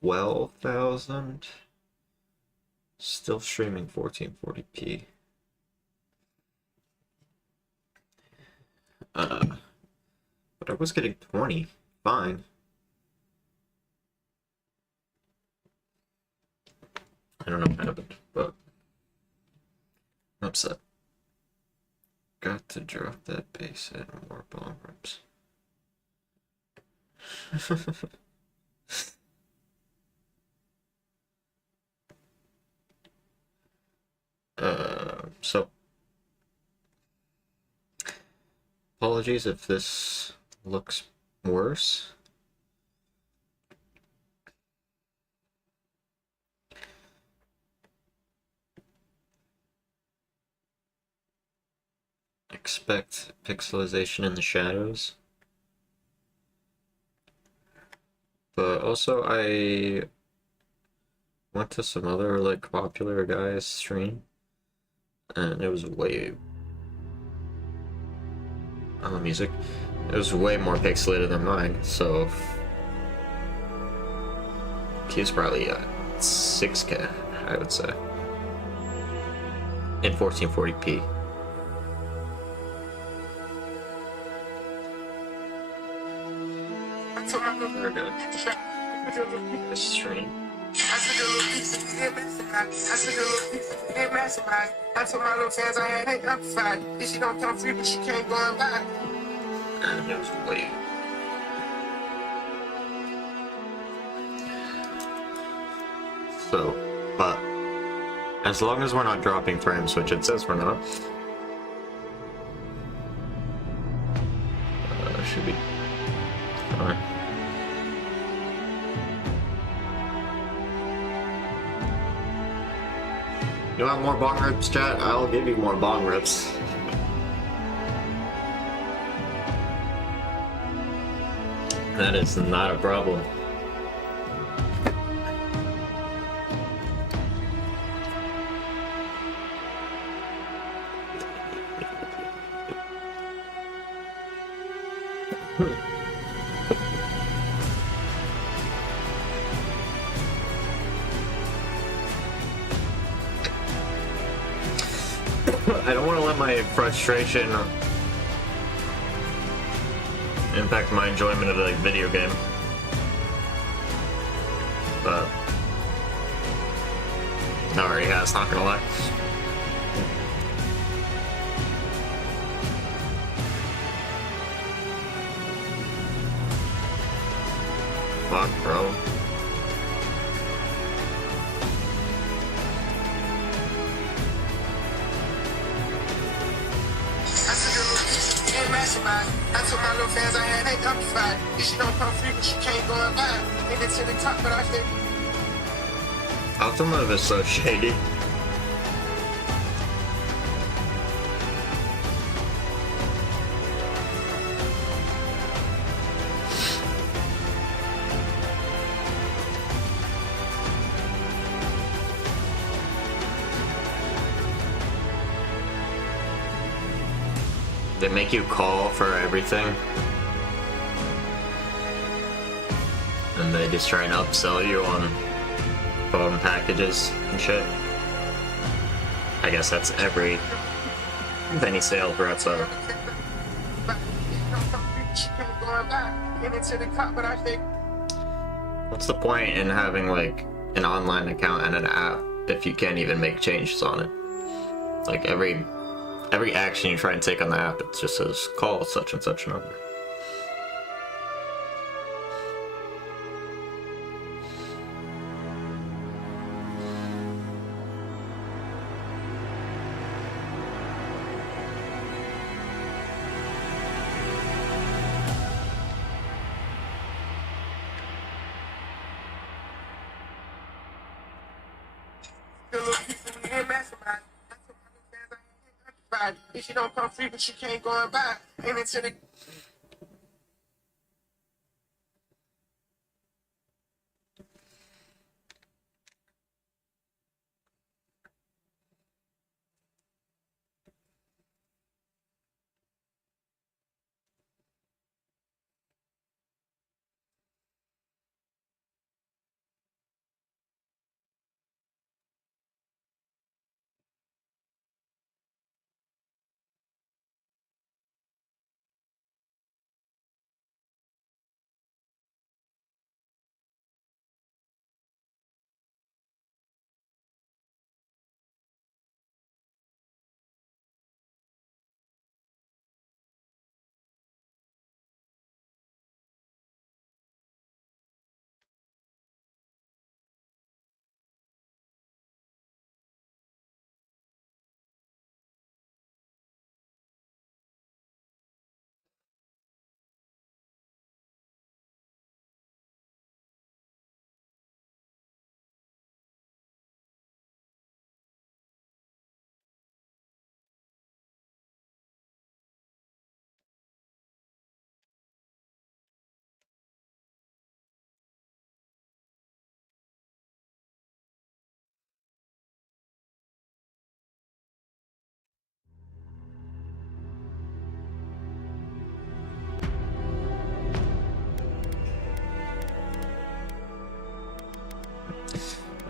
12,000. Still streaming 1440p. But I was getting 20. Fine. I don't know what happened, but I'm upset. Got to drop that base and more bomb rips. So apologies if this looks worse. Expect pixelization in the shadows. But also I went to some other like popular guy's stream and it was way on the music. It was way more pixelated than mine, so he's probably 6K, I would say, in 1440p. We're good. This stream. I took a little piece of it, maximized. I took a little piece of it, maximized. I told my little fans I had it amplified. If she don't come free, but she can't go and buy. And it was way. So, but as long as we're not dropping frames, which it says we're not, should be fine. You want more bong rips, chat? I'll give you more bong rips. That is not a problem. I don't want to let my frustration impact my enjoyment of the video game, but it already has, not gonna lie. Fuck, bro. I told my little fans I had it amplified. If she don't come free, but she can't go and buy. Made it to the top, but I think Optima is so shady. They make you call for everything. And they just try and upsell you on phone packages and shit. I guess that's any sale threats are. What's the point in having like an online account and an app if you can't even make changes on it? Like every action you try and take on the app, it just says call such and such number. If she don't come free, but she can't go and buy. And into the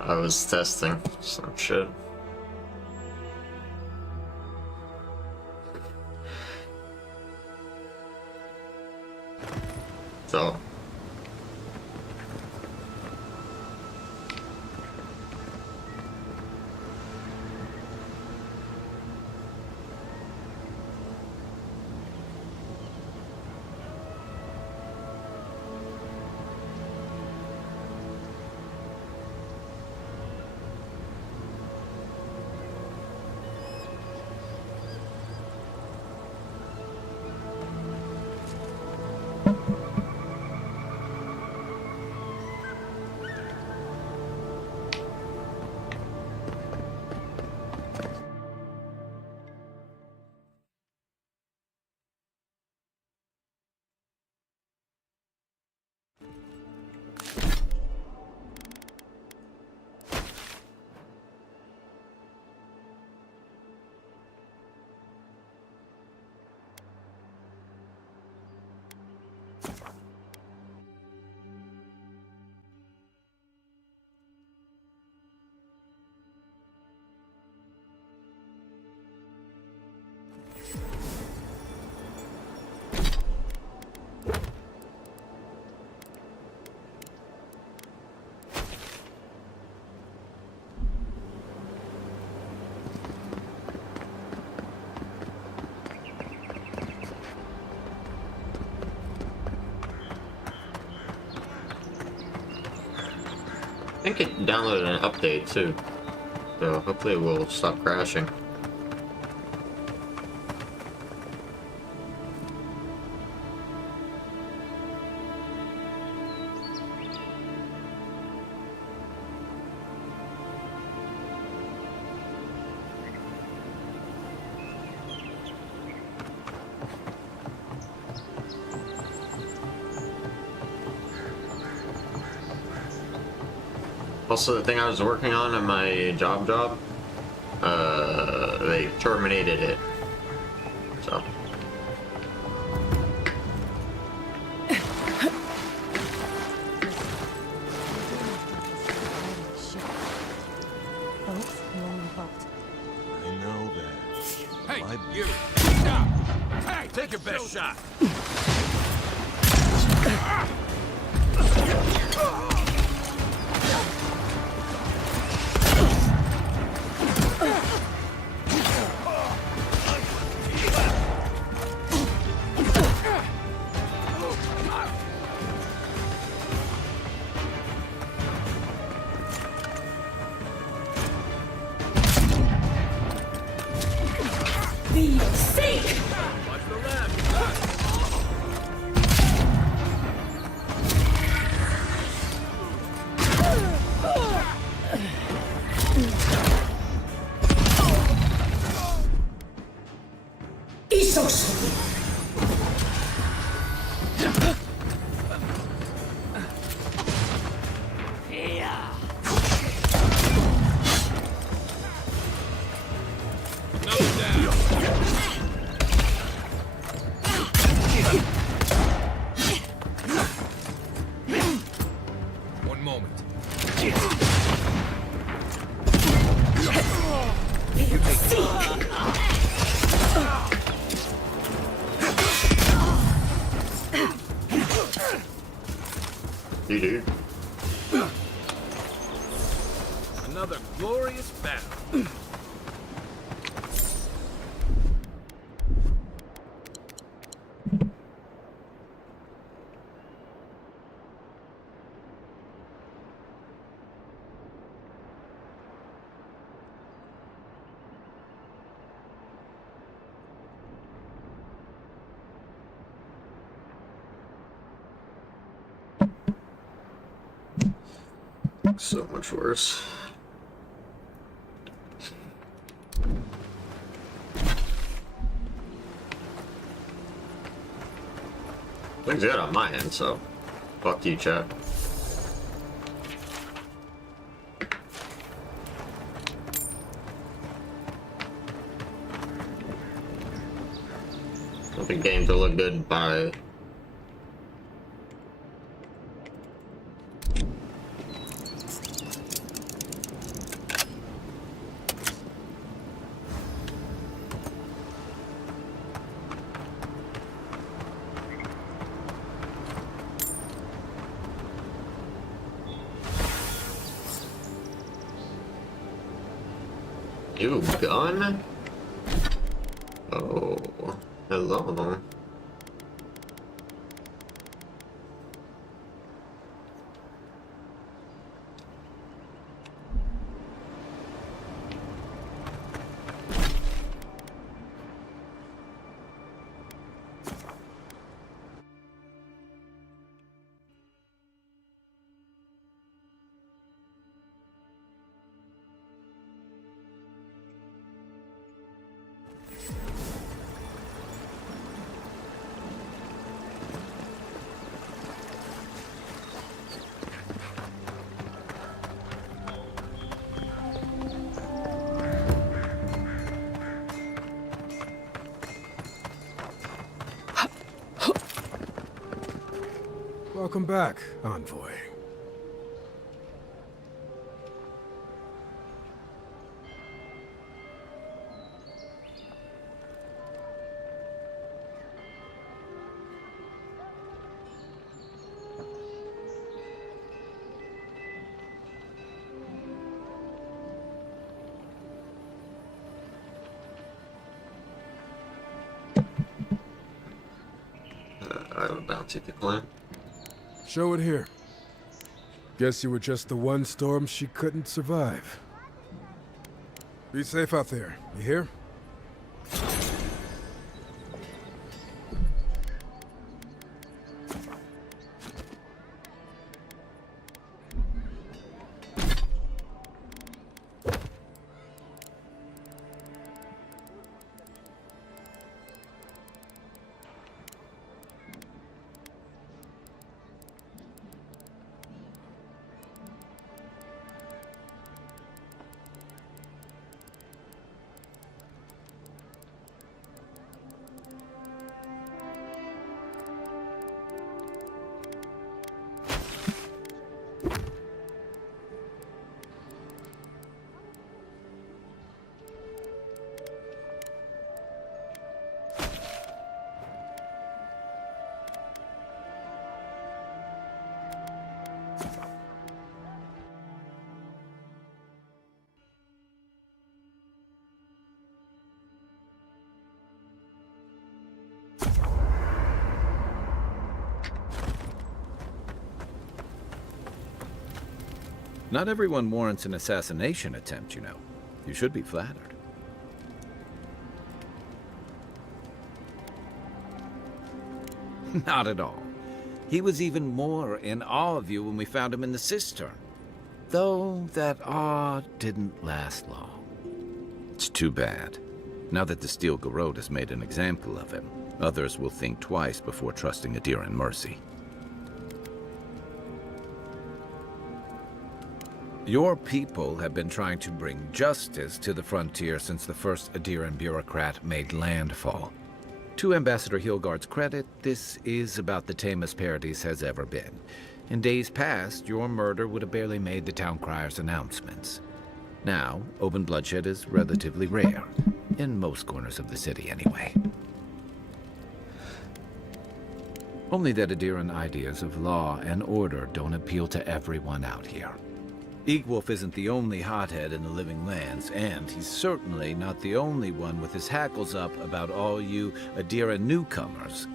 I was testing some shit. So. I think it downloaded an update too, so hopefully it will stop crashing. Also, the thing I was working on in my job, they terminated it. So. I know that. Hey, you! Stop! Hey, take your best shot! One moment. You do. Another glorious battle. So much worse. Things good on my end, so fuck you, chat. I don't think games will look good by Ew, gun? Oh, hello. Welcome back, Envoy. I have a bounty to claim. Show it here. Guess you were just the one storm she couldn't survive. Be safe out there, you hear? Not everyone warrants an assassination attempt, you know. You should be flattered. Not at all. He was even more in awe of you when we found him in the cistern. Though that awe didn't last long. It's too bad. Now that the Steel Garrote has made an example of him, others will think twice before trusting Adiran mercy. Your people have been trying to bring justice to the frontier since the first Adiran bureaucrat made landfall. To Ambassador Hilgard's credit, this is about the tamest Paradis has ever been. In days past, your murder would have barely made the town crier's announcements. Now, open bloodshed is relatively rare. In most corners of the city, anyway. Only that Adiran ideas of law and order don't appeal to everyone out here. Eagwolf isn't the only hothead in the Living Lands, and he's certainly not the only one with his hackles up about all you Adiran newcomers.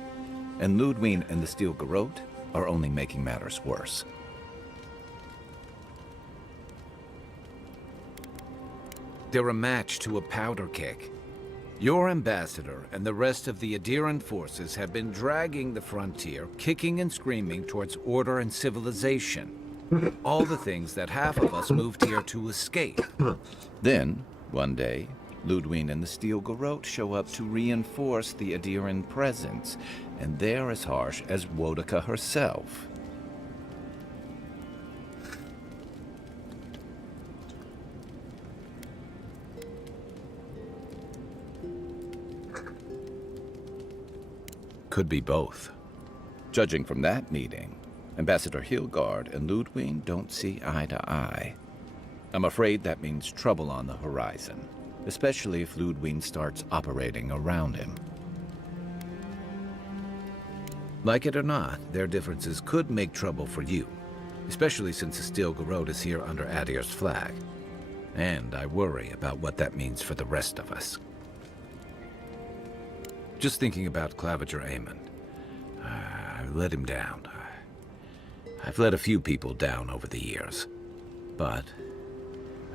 And Ludwig and the Steel Garrote are only making matters worse. They're a match to a powder keg. Your ambassador and the rest of the Adiran forces have been dragging the frontier, kicking and screaming towards order and civilization. All the things that half of us moved here to escape. Then, one day, Ludwig and the Steel Garrote show up to reinforce the Adiran presence, and they're as harsh as Wodaka herself. Could be both. Judging from that meeting, Ambassador Hilgard and Ludwig don't see eye to eye. I'm afraid that means trouble on the horizon, especially if Ludwig starts operating around him. Like it or not, their differences could make trouble for you, especially since the Steel Garrote is here under Adir's flag. And I worry about what that means for the rest of us. Just thinking about Claviger Amon. I let him down. I've let a few people down over the years. But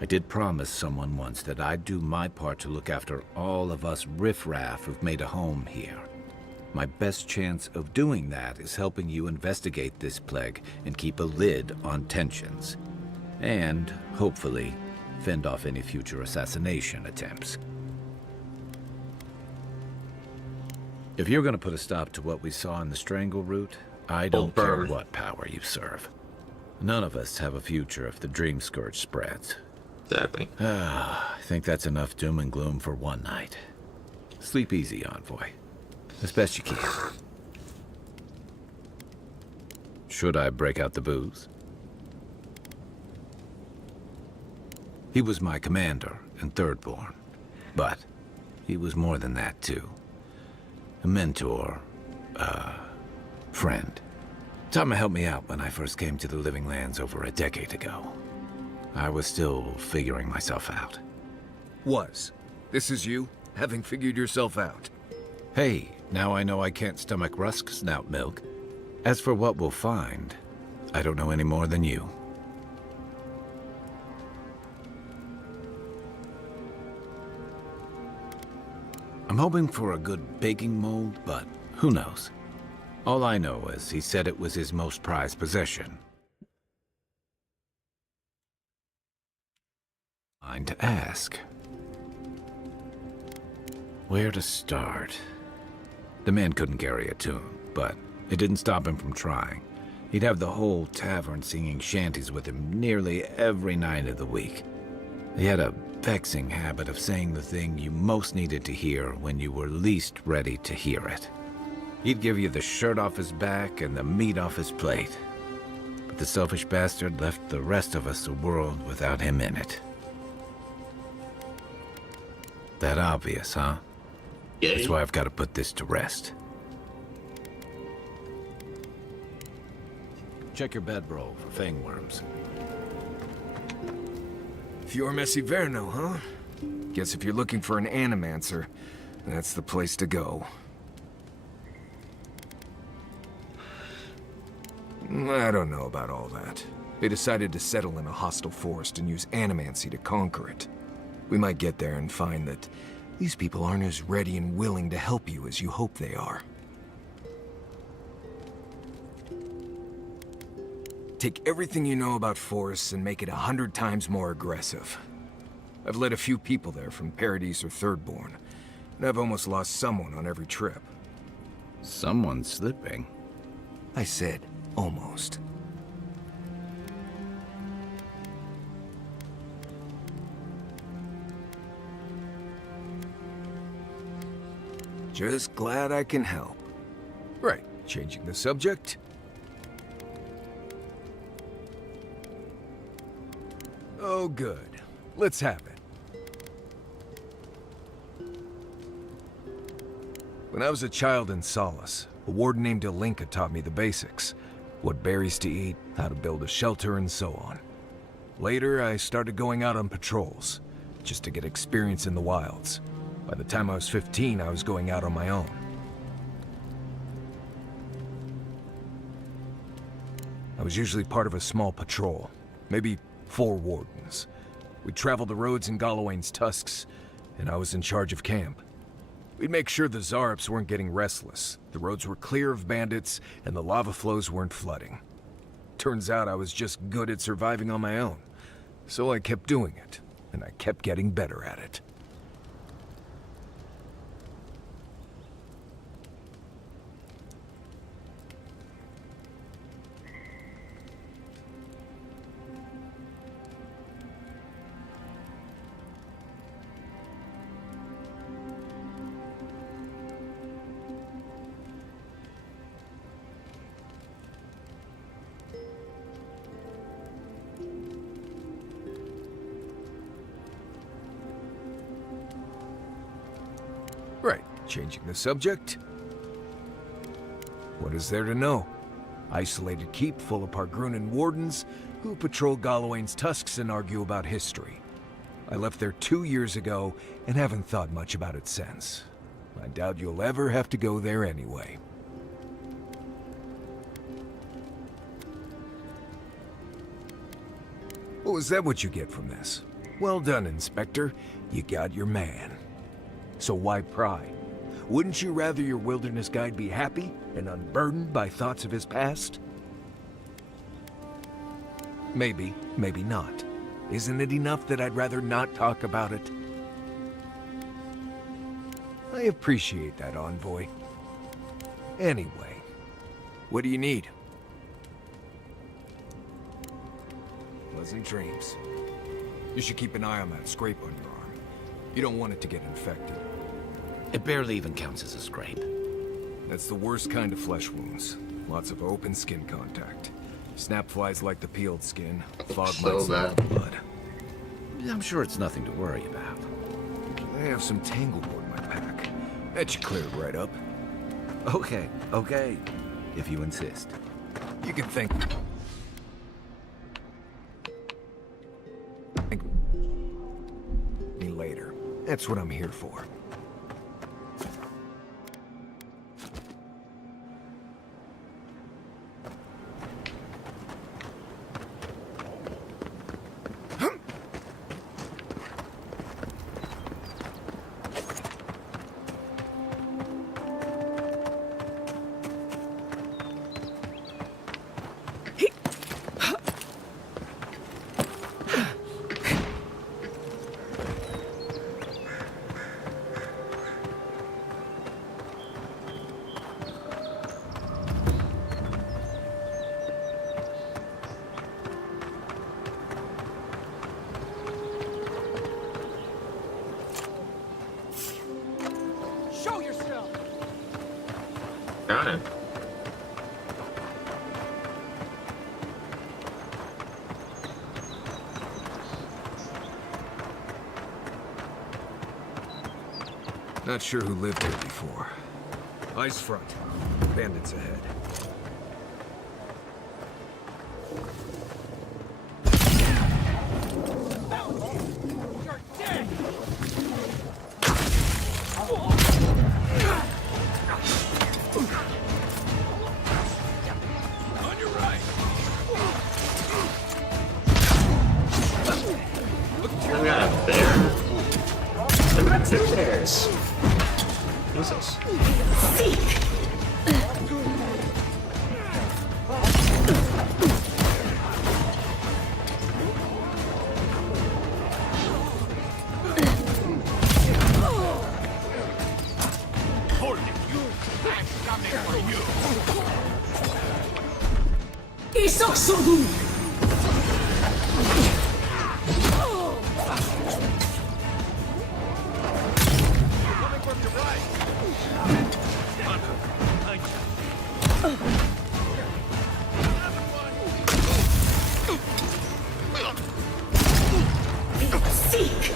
I did promise someone once that I'd do my part to look after all of us riffraff who've made a home here. My best chance of doing that is helping you investigate this plague and keep a lid on tensions. And, hopefully, fend off any future assassination attempts. If you're gonna put a stop to what we saw in the Strangle route, I don't care what power you serve. None of us have a future if the Dream Scourge spreads. Exactly. I think that's enough doom and gloom for one night. Sleep easy, Envoy. As best you can. Should I break out the booze? He was my commander and thirdborn. But he was more than that, too. A mentor, friend. Tama helped me out when I first came to the Living Lands over a decade ago. I was still figuring myself out. Was. This is you, having figured yourself out. Hey, now I know I can't stomach rusk snout milk. As for what we'll find, I don't know any more than you. I'm hoping for a good baking mold, but who knows? All I know is he said it was his most prized possession. Mind to ask. Where to start? The man couldn't carry a tune, but it didn't stop him from trying. He'd have the whole tavern singing shanties with him nearly every night of the week. He had a vexing habit of saying the thing you most needed to hear when you were least ready to hear it. He'd give you the shirt off his back and the meat off his plate. But the selfish bastard left the rest of us a world without him in it. That obvious, huh? Yeah. That's why I've got to put this to rest. Check your bedroll for fangworms. Fior Messi Verno, huh? Guess if you're looking for an animancer, that's the place to go. I don't know about all that. They decided to settle in a hostile forest and use animancy to conquer it. We might get there and find that these people aren't as ready and willing to help you as you hope they are. Take everything you know about forests and make it 100 times more aggressive. I've led a few people there from Paradise or Thirdborn, and I've almost lost someone on every trip. Someone's slipping. I said, almost. Just glad I can help. Right, changing the subject. Oh, good. Let's have it. When I was a child in Solace, a warden named Ilinka taught me the basics. What berries to eat, how to build a shelter, and so on. Later, I started going out on patrols, just to get experience in the wilds. By the time I was 15, I was going out on my own. I was usually part of a small patrol, maybe 4 wardens. We'd travel the roads in Galawain's tusks, and I was in charge of camp. We'd make sure the Zarps weren't getting restless, the roads were clear of bandits, and the lava flows weren't flooding. Turns out I was just good at surviving on my own, so I kept doing it, and I kept getting better at it. Right, changing the subject. What is there to know? Isolated keep full of Pargrunan wardens who patrol Galawain's tusks and argue about history. I left there 2 years ago and haven't thought much about it since. I doubt you'll ever have to go there anyway. Oh, is that what you get from this? Well done, Inspector. You got your man. So why pry? Wouldn't you rather your wilderness guide be happy and unburdened by thoughts of his past? Maybe, maybe not. Isn't it enough that I'd rather not talk about it? I appreciate that, Envoy. Anyway, what do you need? Pleasant dreams. You should keep an eye on that scrape on your arm. You don't want it to get infected. It barely even counts as a scrape. That's the worst kind of flesh wounds. Lots of open skin contact. Snap flies like the peeled skin. Fog So mites like bad. blood. I'm sure it's nothing to worry about. I have some tanglewood in my pack. That should clear it right up. Okay, if you insist. You can thank me later. That's what I'm here for. Show yourself! Got it. Not sure who lived here before. Ice front. Bandits ahead. You're dead! On your right! We got a bear. We got 2 bears. Jesus. Hold it, you! I'm coming for you! 이석 소금 Coming from your right! seek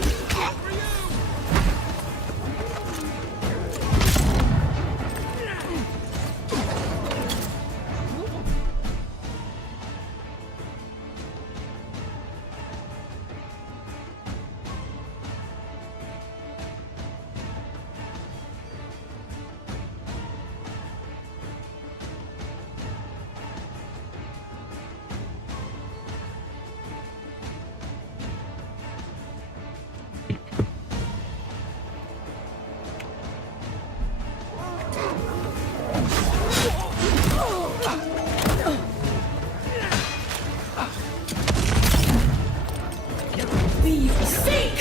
we seek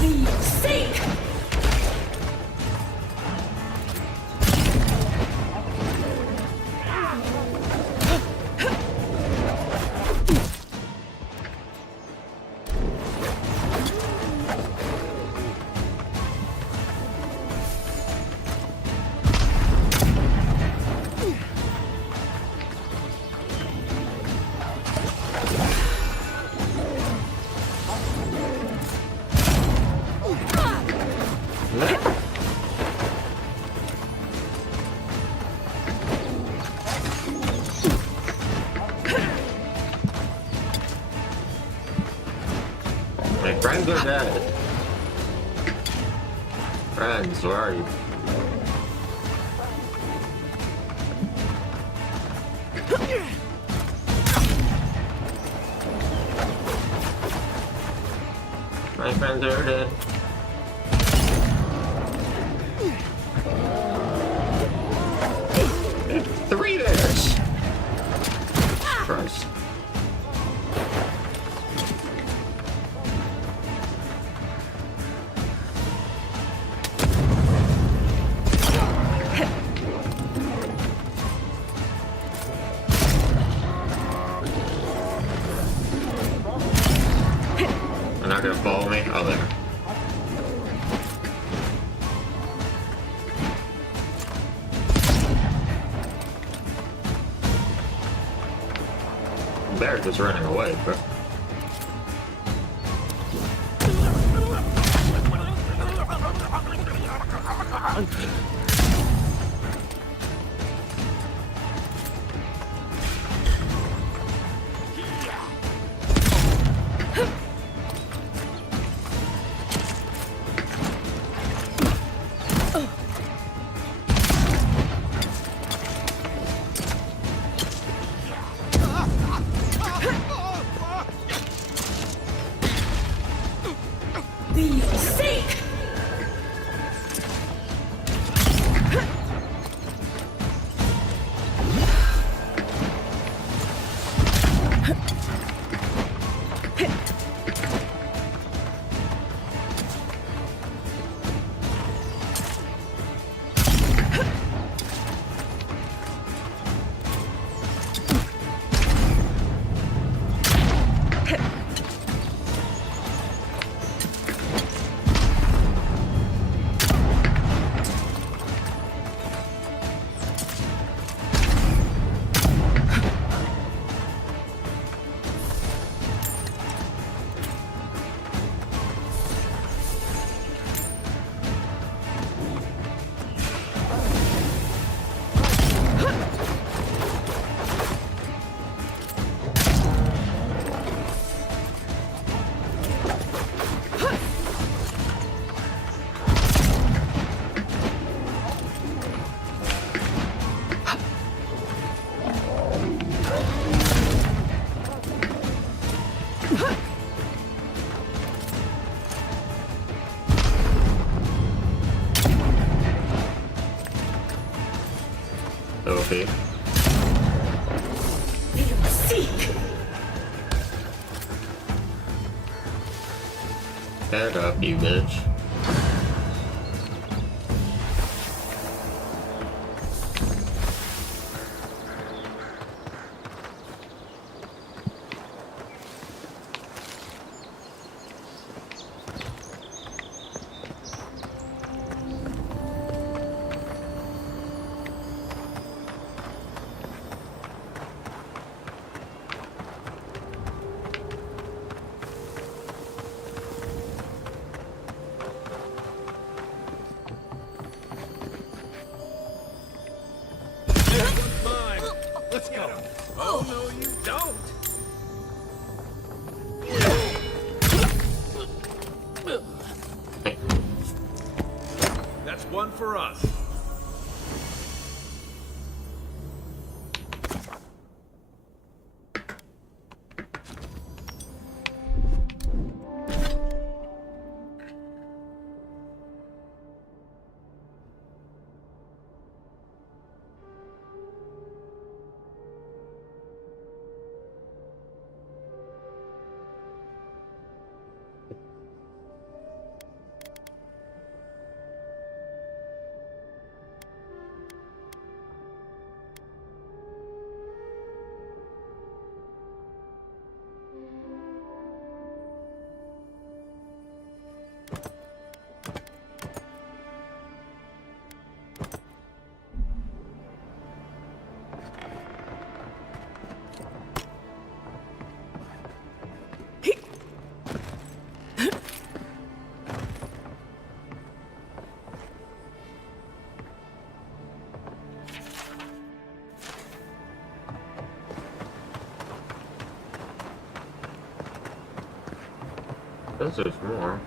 we seek Friends are dead. Friends, where are you? My friends are dead. Three bears! Christ. They're not gonna follow me? Oh, there. Bear just running away, but The sake. okay. Seek. Head up, you bitch. Mine. Let's go. Oh, no, you don't. That's one for us. Says there's more.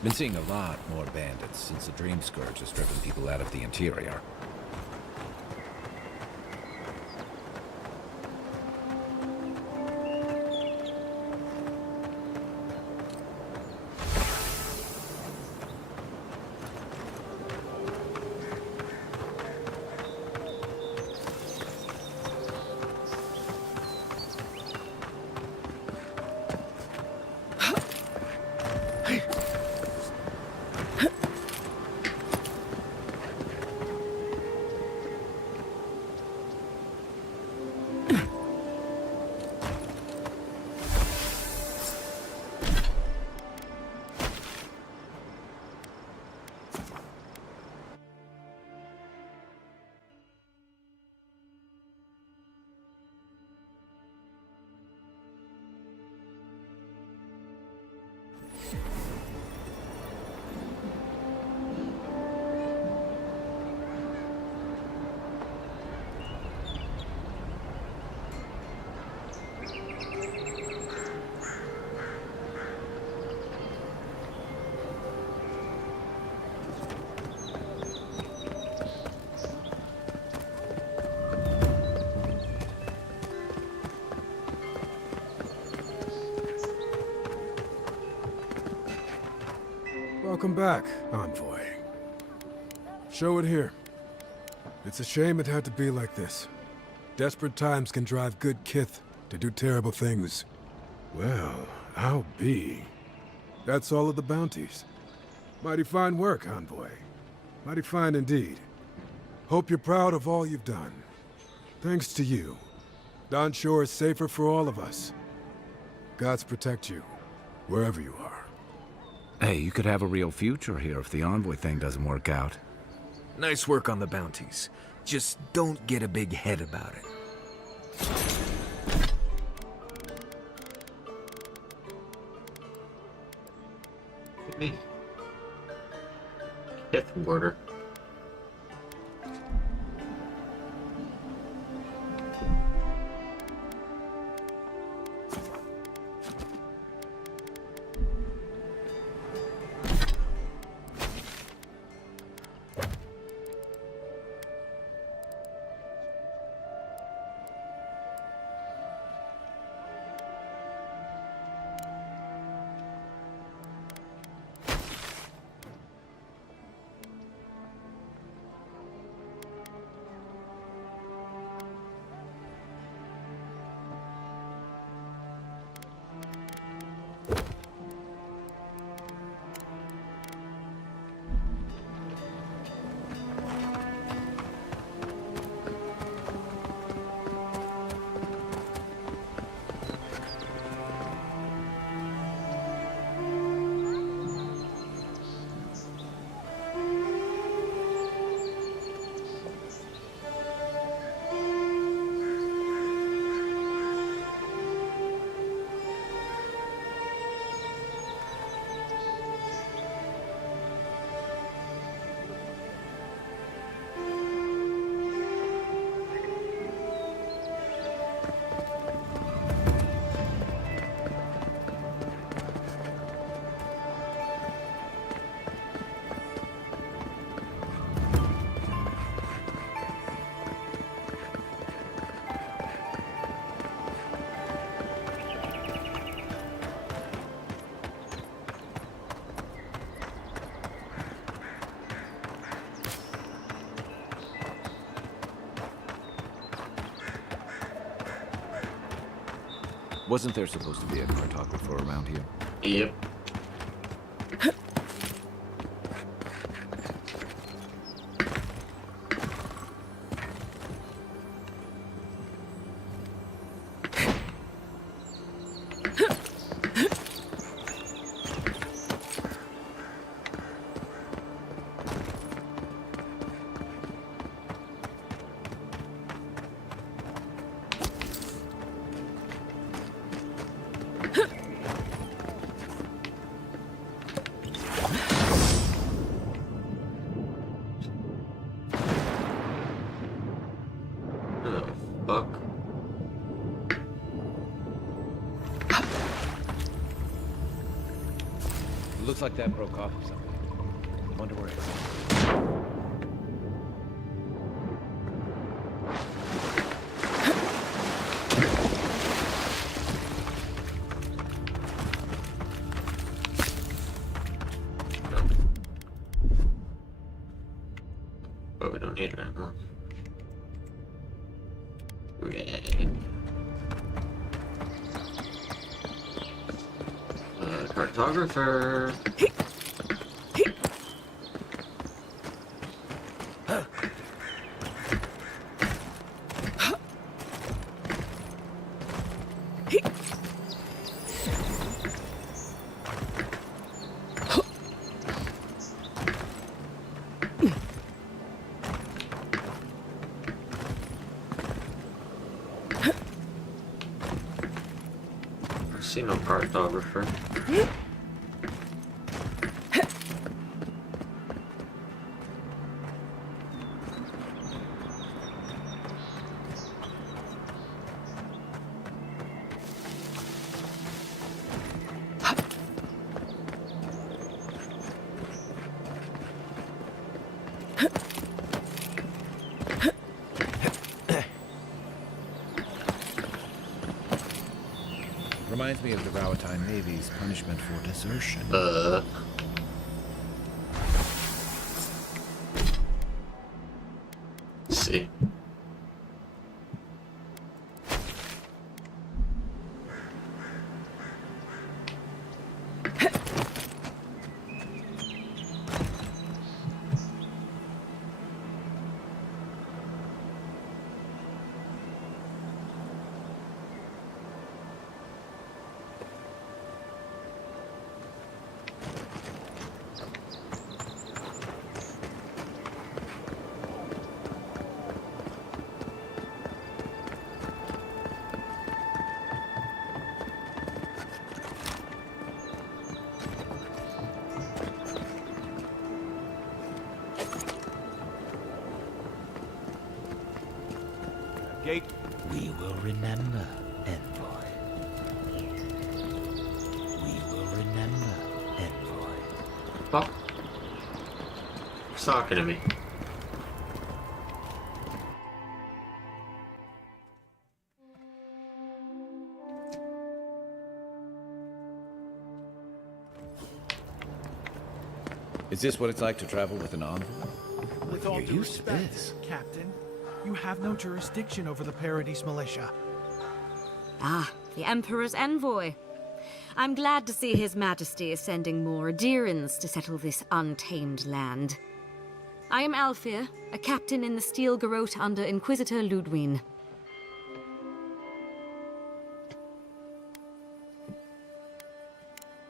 Been seeing a lot more bandits since the Dream Scourge has driven people out of the interior. Welcome back, Envoy. Show it here. It's a shame it had to be like this. Desperate times can drive good kith to do terrible things. Well, I'll be. That's all of the bounties. Mighty fine work, Envoy. Mighty fine indeed. Hope you're proud of all you've done. Thanks to you, Don Shore is safer for all of us. Gods protect you, wherever you are. Hey, you could have a real future here if the Envoy thing doesn't work out. Nice work on the bounties. Just don't get a big head about it. Me. Fifth border. Wasn't there supposed to be a cartographer around here? Yep. Looks like that broke off of something. Wonder where it's. But we don't need it anymore. Okay. Cartographer. I see no cartographer. Reminds me of the Rowatine Navy's punishment for desertion. See. Gate. We will remember, Envoy. We will remember, Envoy. Fuck. Who's talking to me? Is this what it's like to travel with an envoy? With all You're due used to respect, this. Captain, you have no jurisdiction over the Paradise Militia. Ah, the Emperor's envoy. I'm glad to see His Majesty is sending more Adirans to settle this untamed land. I am Alfir, a captain in the Steel Garrote under Inquisitor Ludwine.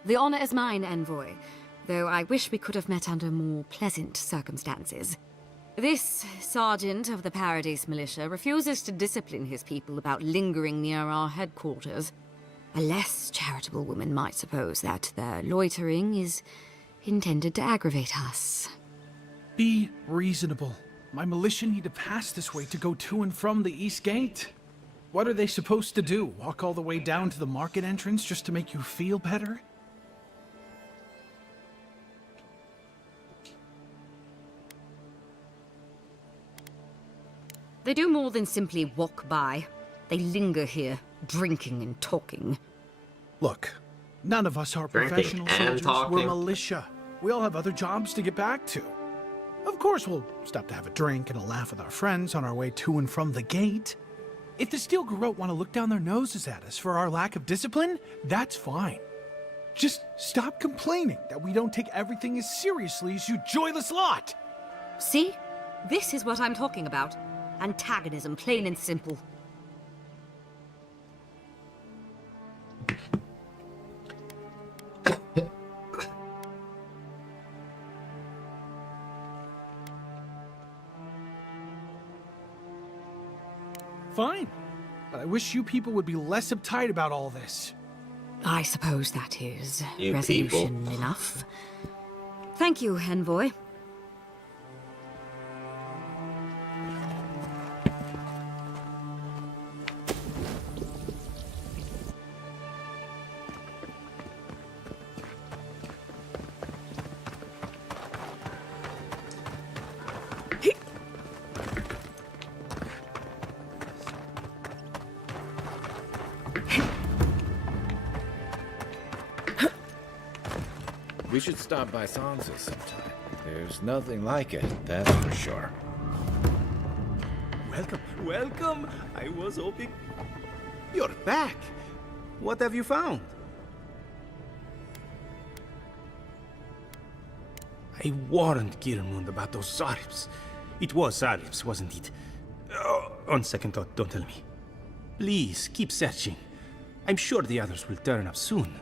The honor is mine, envoy, though I wish we could have met under more pleasant circumstances. This sergeant of the Paradise Militia refuses to discipline his people about lingering near our headquarters. A less charitable woman might suppose that their loitering is intended to aggravate us. Be reasonable. My militia need to pass this way to go to and from the East Gate. What are they supposed to do? Walk all the way down to the market entrance just to make you feel better? They do more than simply walk by. They linger here, drinking and talking. Look, none of us are Drinking professional and soldiers. We're talking. militia. We all have other jobs to get back to. Of course, we'll stop to have a drink and a laugh with our friends on our way to and from the gate. If the Steel Garrote want to look down their noses at us for our lack of discipline, that's fine. Just stop complaining that we don't take everything as seriously as you joyless lot. See? This is what I'm talking about. Antagonism, plain and simple. Fine. But I wish you people would be less uptight about all this. I suppose that is You resolution people. enough. Thank you, envoy. We should stop by Sansa sometime. There's nothing like it, that's for sure. Welcome, welcome. I was hoping... You're back. What have you found? I warned Kirmund about those Zaribs. It was Zaribs, wasn't it? Oh, on second thought, don't tell me. Please, keep searching. I'm sure the others will turn up soon.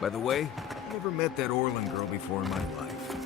By the way, I never met that Orlin girl before in my life.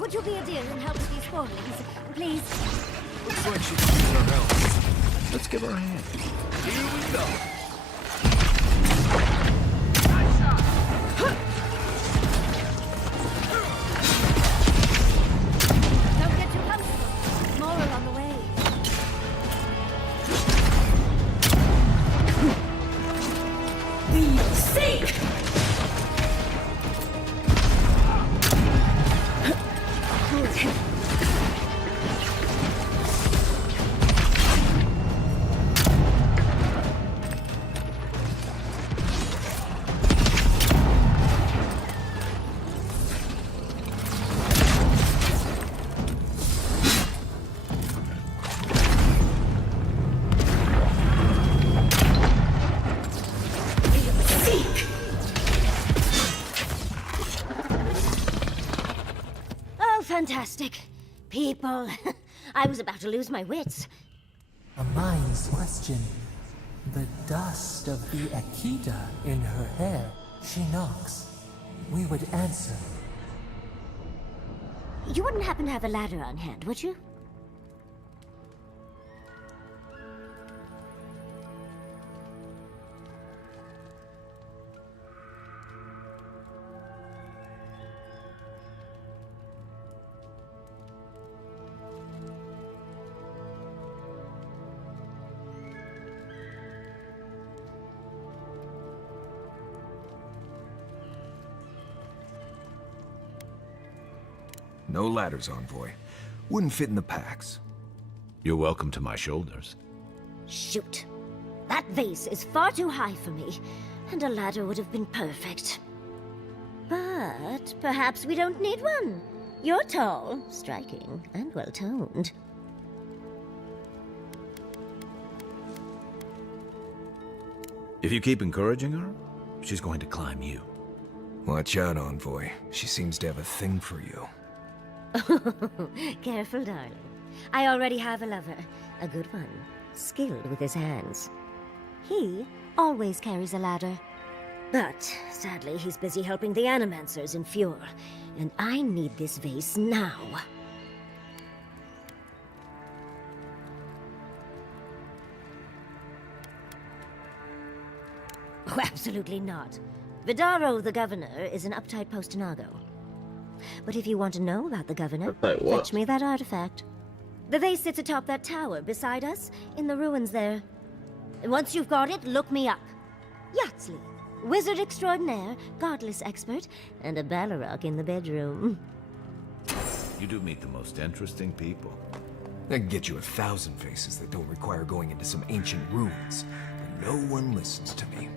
Would you be a dear and help with these spoilings, please? Looks like she can use our help. Let's give her a hand. Here we go. Don't get too comfortable. More along the way. We will seek! Fantastic. People. I was about to lose my wits. A mind's question. The dust of the Akita in her hair. She knocks. We would answer. You wouldn't happen to have a ladder on hand, would you? No ladders, Envoy. Wouldn't fit in the packs. You're welcome to my shoulders. Shoot. That vase is far too high for me, and a ladder would have been perfect. But perhaps we don't need one. You're tall, striking, and well-toned. If you keep encouraging her, she's going to climb you. Watch out, Envoy. She seems to have a thing for you. Careful, darling. I already have a lover. A good one. Skilled with his hands. He always carries a ladder. But, sadly, he's busy helping the Animancers in Fjord. And I need this vase now. Oh, absolutely not. Vidaro, the governor, is an uptight postinago. But if you want to know about the governor, fetch me that artifact. The vase sits atop that tower beside us, in the ruins there. And once you've got it, look me up. Yatsley, wizard extraordinaire, godless expert, and a Balrog in the bedroom. You do meet the most interesting people. I can get you 1,000 faces that don't require going into some ancient ruins. But no one listens to me.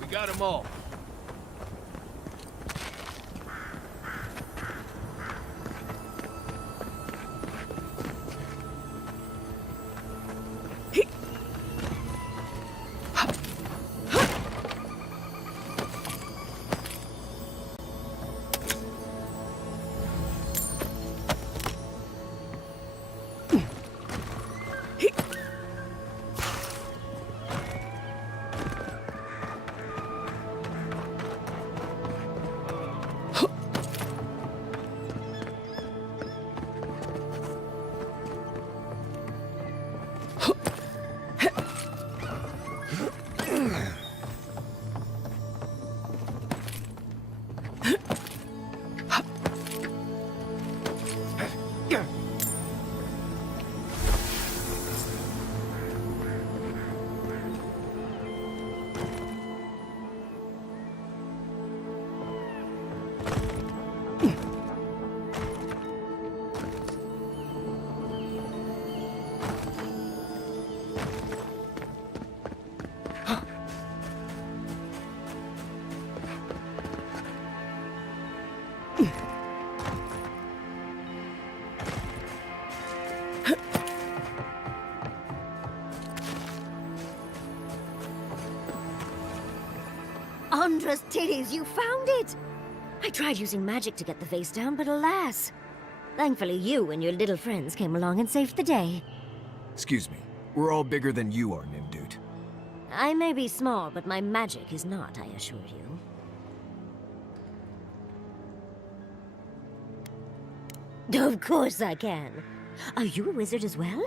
We got them all. Andra's titties, you found it! I tried using magic to get the face down, but alas. Thankfully, you and your little friends came along and saved the day. Excuse me. We're all bigger than you are, Nimdude. I may be small, but my magic is not, I assure you. Of course I can. Are you a wizard as well?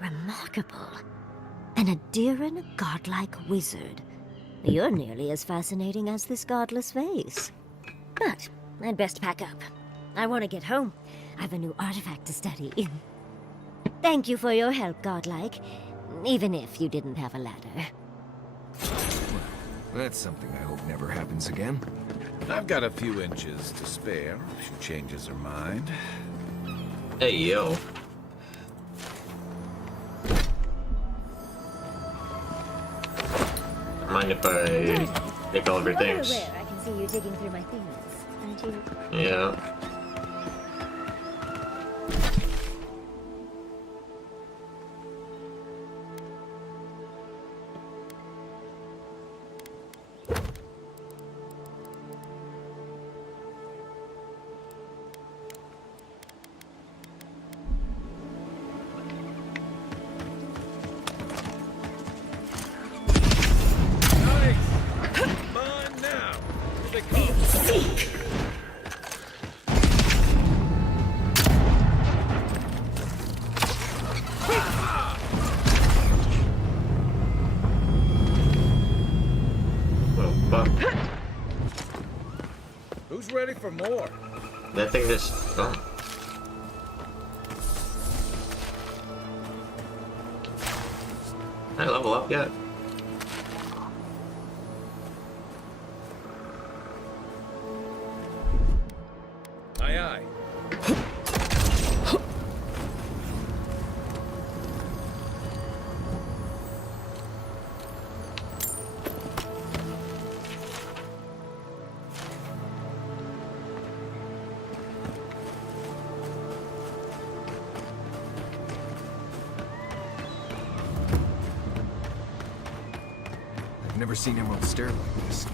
Remarkable. An Adiran godlike wizard. You're nearly as fascinating as this godless face. But I'd best pack up. I want to get home. I have a new artifact to study. Thank you for your help, godlike. Even if you didn't have a ladder. That's something I hope never happens again. I've got a few inches to spare if she changes her mind. Hey, yo. Mind if I take all of your things? I can see you digging through my things, aren't you? Yeah. Who's ready for more? That thing just... Oh. Can I level up yet? Aye, aye. I've never seen Emerald stare like this.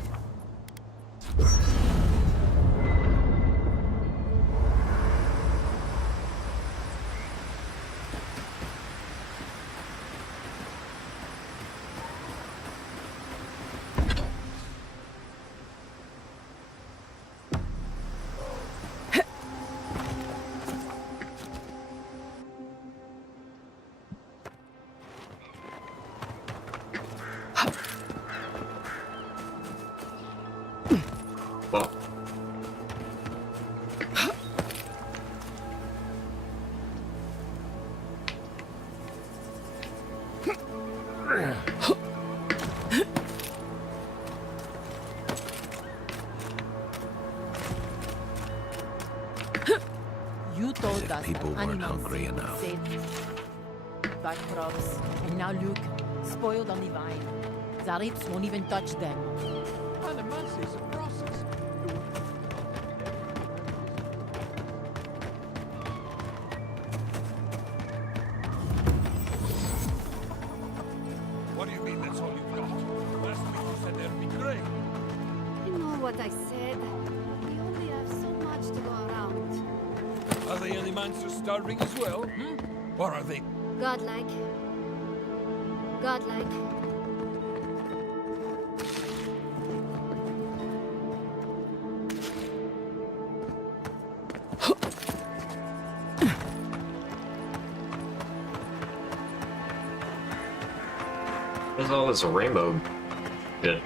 Well. You told us people that weren't animals hungry enough. safe. Bad crops, and now look, spoiled on the vine. Zarips won't even touch them. Animals is a process. What do you mean that's all you've got? Last week you said there'd be grain. You know what I said. We only have so much to go around. Are the only monsters starving as well? Or are they... Godlike. Godlike. There's all this rainbow shit.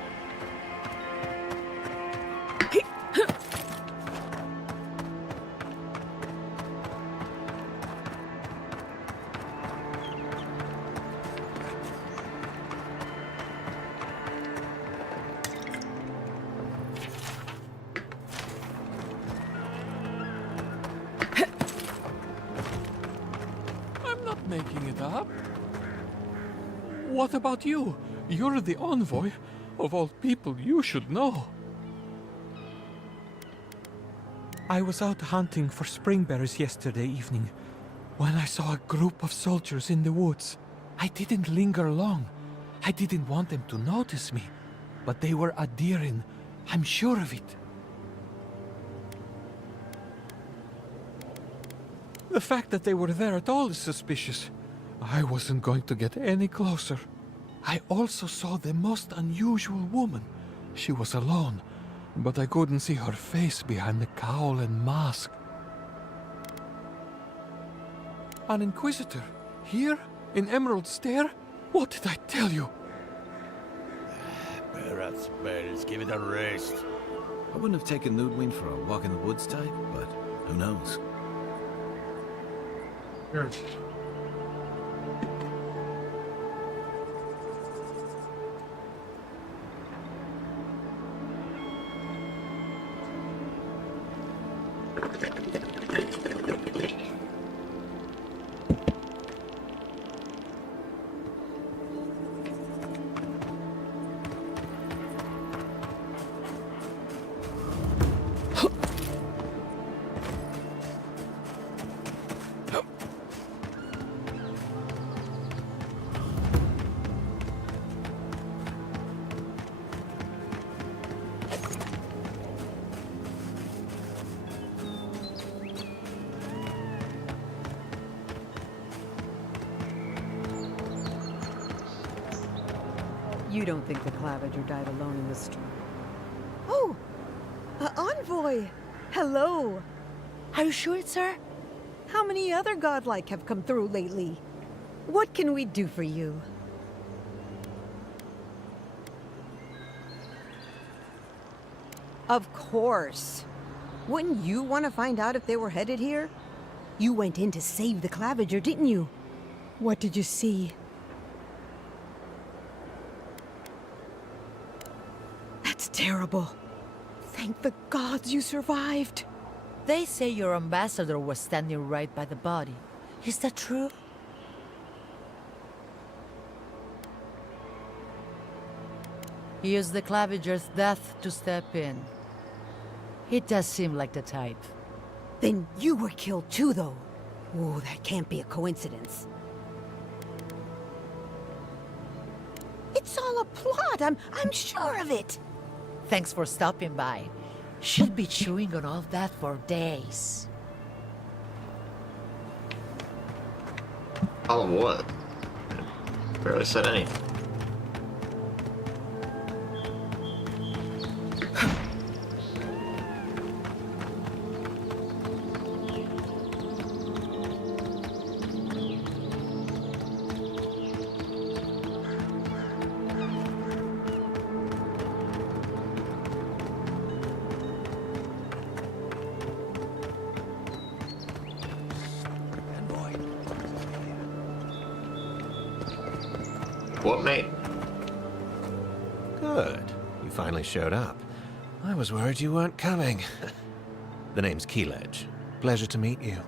I'm not making it up. What about you? You're the envoy. Of all people, you should know. I was out hunting for springberries yesterday evening when I saw a group of soldiers in the woods. I didn't linger long. I didn't want them to notice me. but they were Adiran. I'm sure of it. The fact that they were there at all is suspicious. I wasn't going to get any closer. I also saw the most unusual woman. She was alone, but I couldn't see her face behind the cowl and mask. An Inquisitor? Here? In Emerald Stair? What did I tell you? Better spells, give it a rest. I wouldn't have taken Ludwig for a walk in the woods type, but who knows? Sure. You don't think the Clavager died alone in the storm? Oh! Envoy! Hello! Are you sure it's her? How many other godlike have come through lately? What can we do for you? Of course. Wouldn't you want to find out if they were headed here? You went in to save the Clavager, didn't you? What did you see? That's terrible. Thank the gods you survived. They say your ambassador was standing right by the body. Is that true? He used the Clavager's death to step in. It does seem like the type. Then you were killed too, though. Oh, that can't be a coincidence. It's all a plot. I'm sure of it. Thanks for stopping by. She'll be chewing on all that for days. All of what? Barely said anything. What, mate? Good. You finally showed up. I was worried you weren't coming. The name's Keeledge. Pleasure to meet you.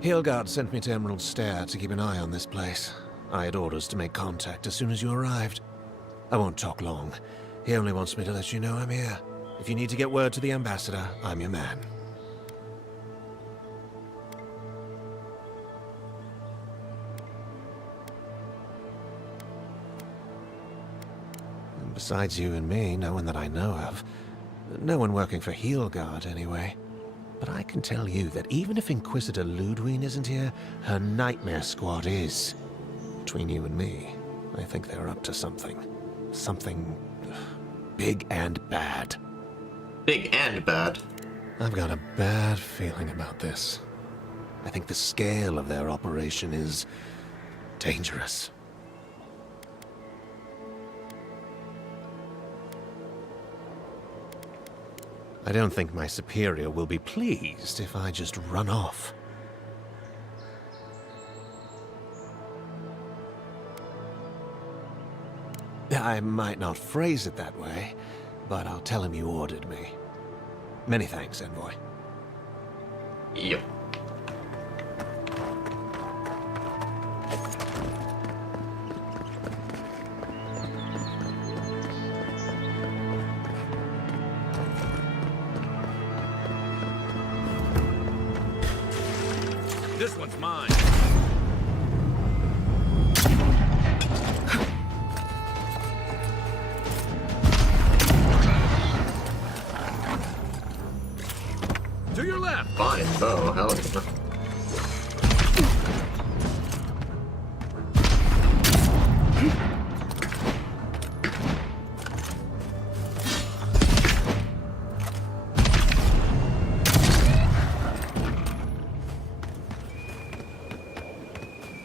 Hilgard sent me to Emerald Stair to keep an eye on this place. I had orders to make contact as soon as you arrived. I won't talk long. He only wants me to let you know I'm here. If you need to get word to the ambassador, I'm your man. Besides you and me, no one that I know of. No one working for Hilgard, anyway. But I can tell you that even if Inquisitor Ludwig isn't here, her Nightmare Squad is. Between you and me, I think they're up to something. Something big and bad. Big and bad? I've got a bad feeling about this. I think the scale of their operation is dangerous. I don't think my superior will be pleased if I just run off. I might not phrase it that way, but I'll tell him you ordered me. Many thanks, Envoy. Yep. This one's mine.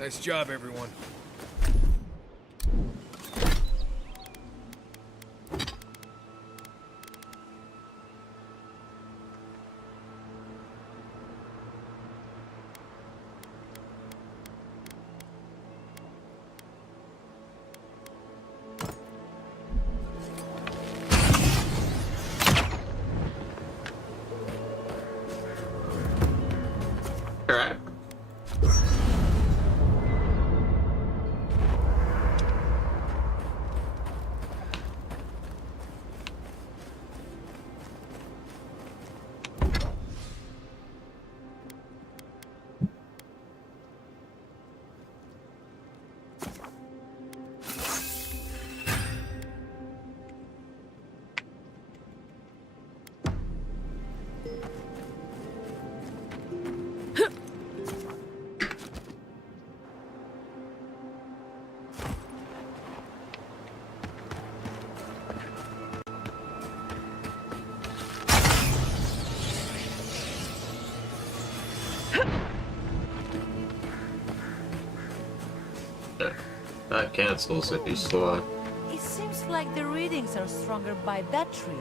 Nice job, everyone. Alright. That cancels if you slow. It seems like the readings are stronger by that tree.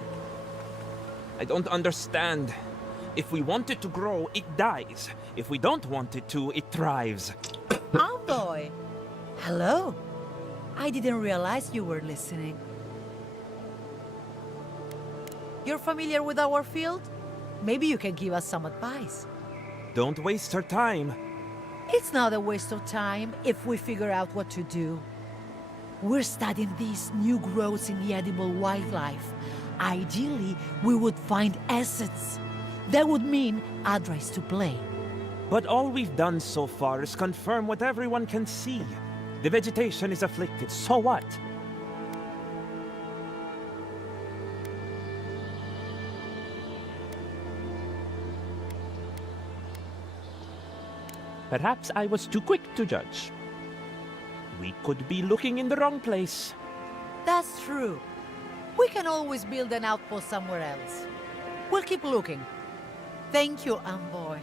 I don't understand. If we want it to grow, it dies. If we don't want it to, it thrives. Oh boy. Hello. I didn't realize you were listening. You're familiar with our field? Maybe you can give us some advice. Don't waste her time. It's not a waste of time if we figure out what to do. We're studying these new growths in the edible wildlife. Ideally, we would find assets. That would mean Adra's to blame. But all we've done so far is confirm what everyone can see. The vegetation is afflicted, so what? Perhaps I was too quick to judge. We could be looking in the wrong place. That's true. We can always build an outpost somewhere else. We'll keep looking. Thank you, Envoy.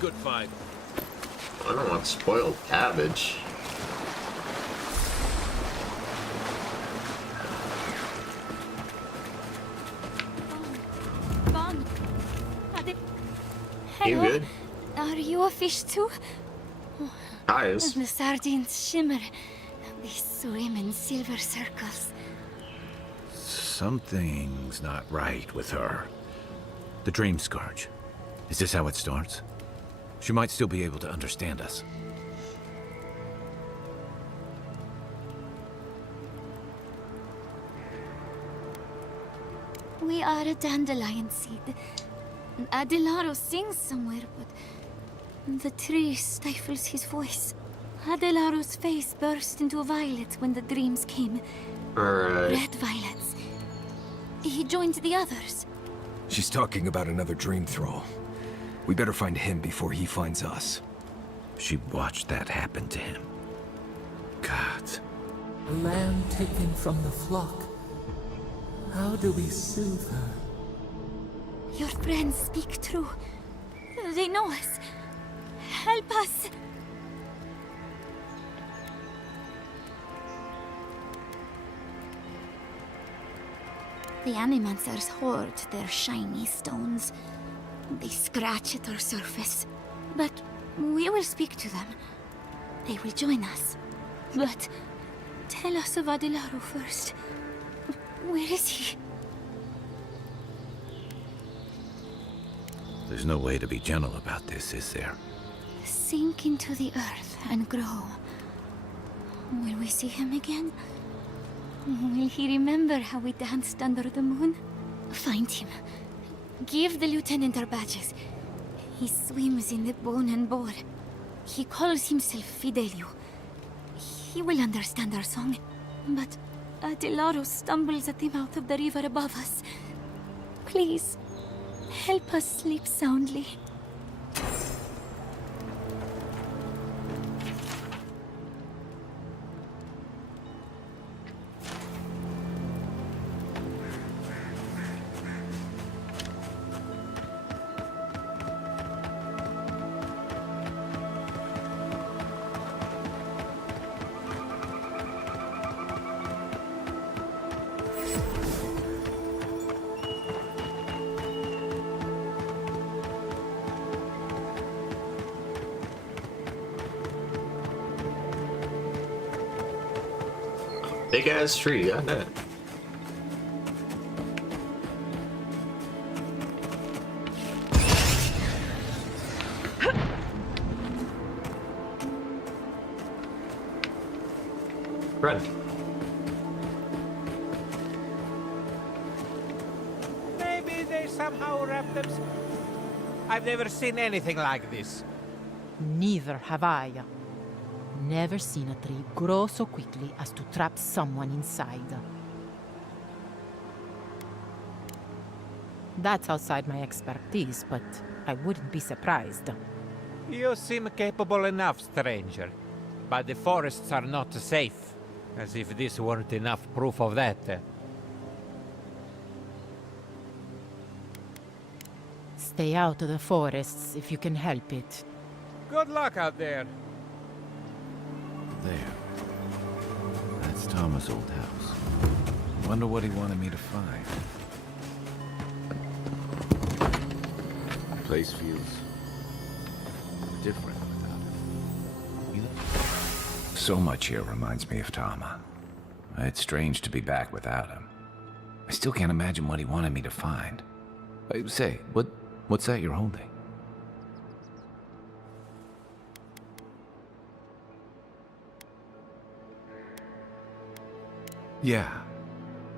Good fight. I don't want spoiled cabbage. Bon. You Hello. good? Are you a fish too? Eyes. The sardines shimmer. They swim in silver circles. Something's not right with her. The dream scourge. Is this how it starts? She might still be able to understand us. We are a dandelion seed. Adelaro sings somewhere, but the tree stifles his voice. Adelaro's face burst into violet when the dreams came. Red violets. He joined the others. She's talking about another dream thrall. We better find him before he finds us. She watched that happen to him. God. A lamb taken from the flock. How do we soothe her? Your friends speak true. They know us. Help us. The Animancers hoard their shiny stones. They scratch at our surface. But we will speak to them. They will join us. But tell us of Adelaro first. Where is he? There's no way to be gentle about this, is there? Sink into the earth and grow. Will we see him again? Will he remember how we danced under the moon? Find him. Give the lieutenant our badges. He swims in the bone and boar. He calls himself Fidelio. He will understand our song. But Adelaro stumbles at the mouth of the river above us. Please, help us sleep soundly. Big ass tree, I bet. Run. Maybe they somehow wrapped them. I've never seen anything like this. Neither have I. Never seen a tree grow so quickly as to trap someone inside. That's outside my expertise, but I wouldn't be surprised. You seem capable enough, stranger. But the forests are not safe. As if this weren't enough proof of that. Stay out of the forests if you can help it. Good luck out there. There. That's Thomas' old house. Wonder what he wanted me to find. The place feels different without him. So much here reminds me of Tama. It's strange to be back without him. I still can't imagine what he wanted me to find. Say, what's that you're holding?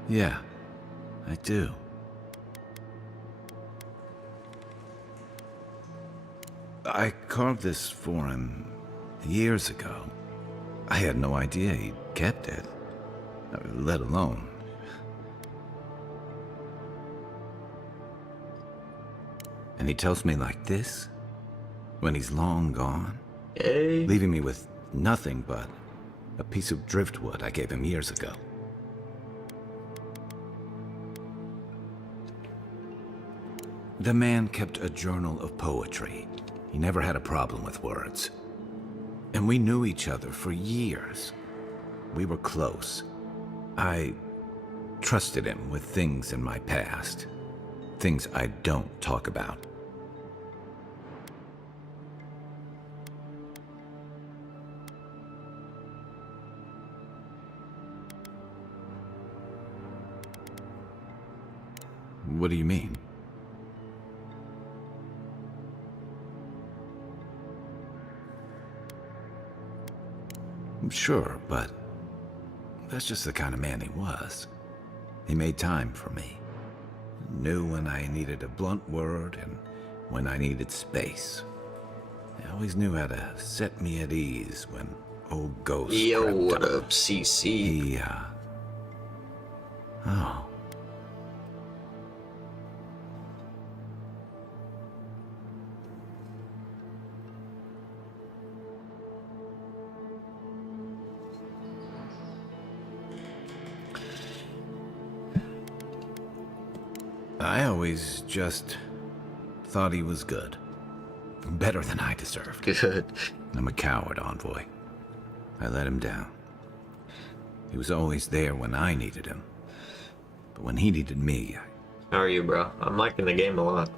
Yeah, I do. I carved this for him years ago. I had no idea he kept it, let alone. And he tells me like this, when he's long gone, leaving me with nothing but a piece of driftwood I gave him years ago. The man kept a journal of poetry. He never had a problem with words. And we knew each other for years. We were close. I trusted him with things in my past. Things I don't talk about. What do you mean? Sure, but that's just the kind of man he was. He made time for me. Knew when I needed a blunt word and when I needed space. They always knew how to set me at ease when old Ghost Yo, crept what up. up, CC? He, oh. I always just thought he was good. Better than I deserved. Good. I'm a coward, Envoy. I let him down. He was always there when I needed him. But when he needed me, How are you, bro? I'm liking the game a lot.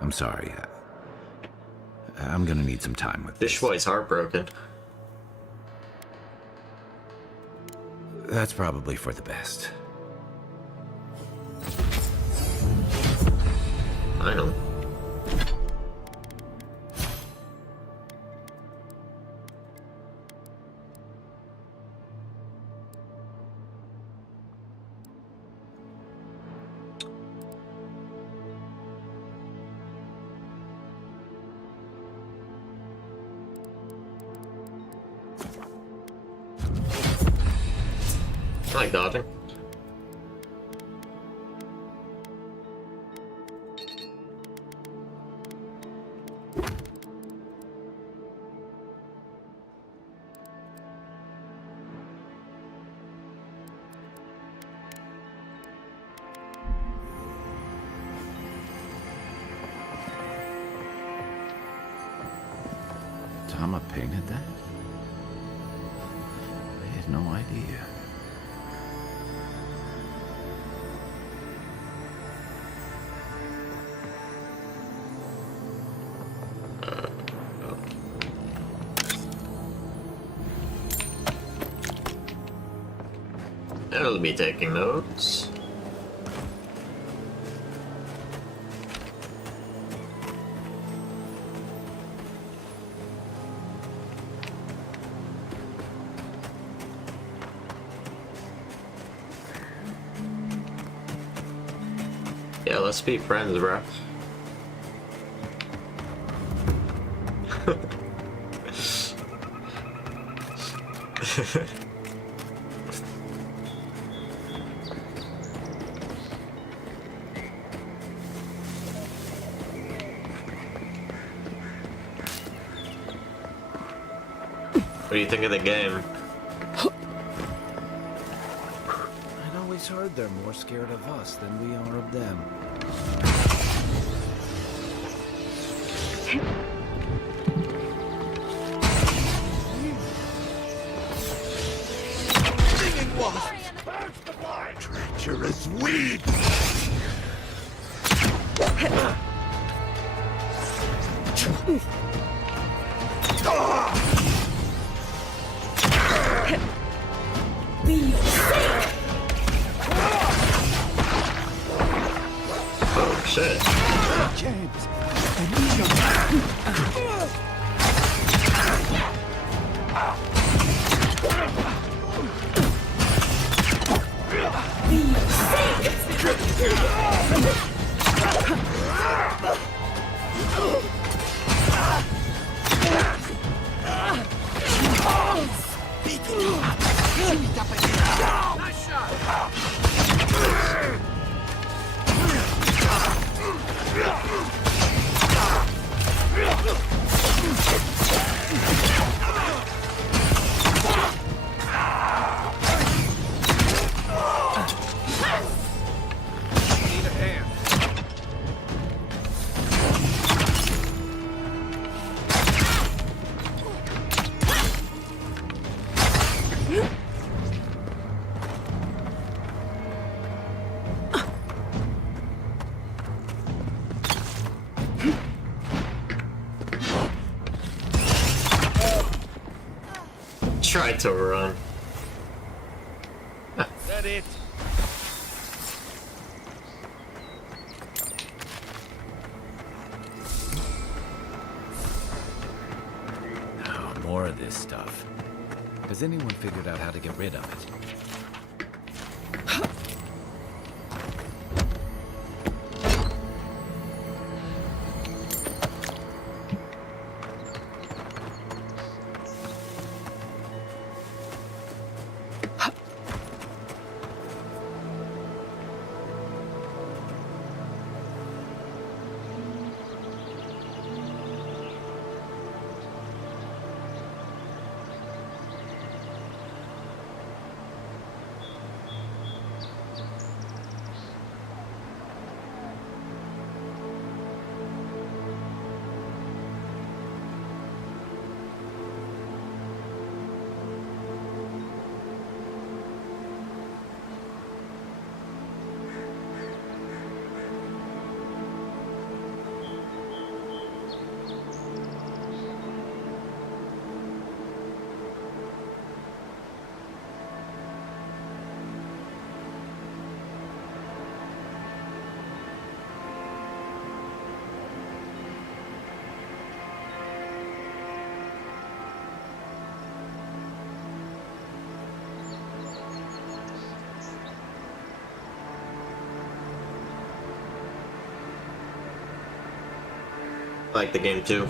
I'm sorry. I'm gonna need some time with This boy's heartbroken. That's probably for the best. I know. I like dodging. Tama painted that? I had no idea. I'll be taking notes. Yeah, let's be friends, bro. What do you think of the game? I'd always heard they're more scared of us than we are of them. Singing wasp! Treacherous weed! Oh shit. James, I need your... Nice shot! Need a hand. Tried to run. Is that it? Oh, more of this stuff. Has anyone figured out how to get rid of it? I like the game too.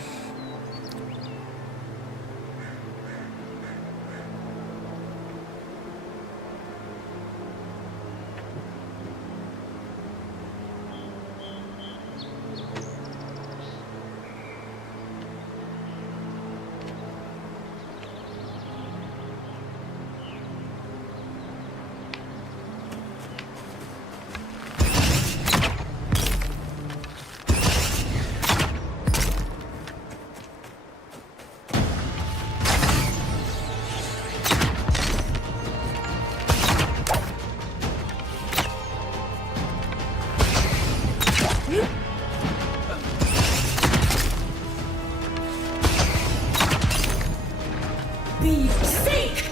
Be sick!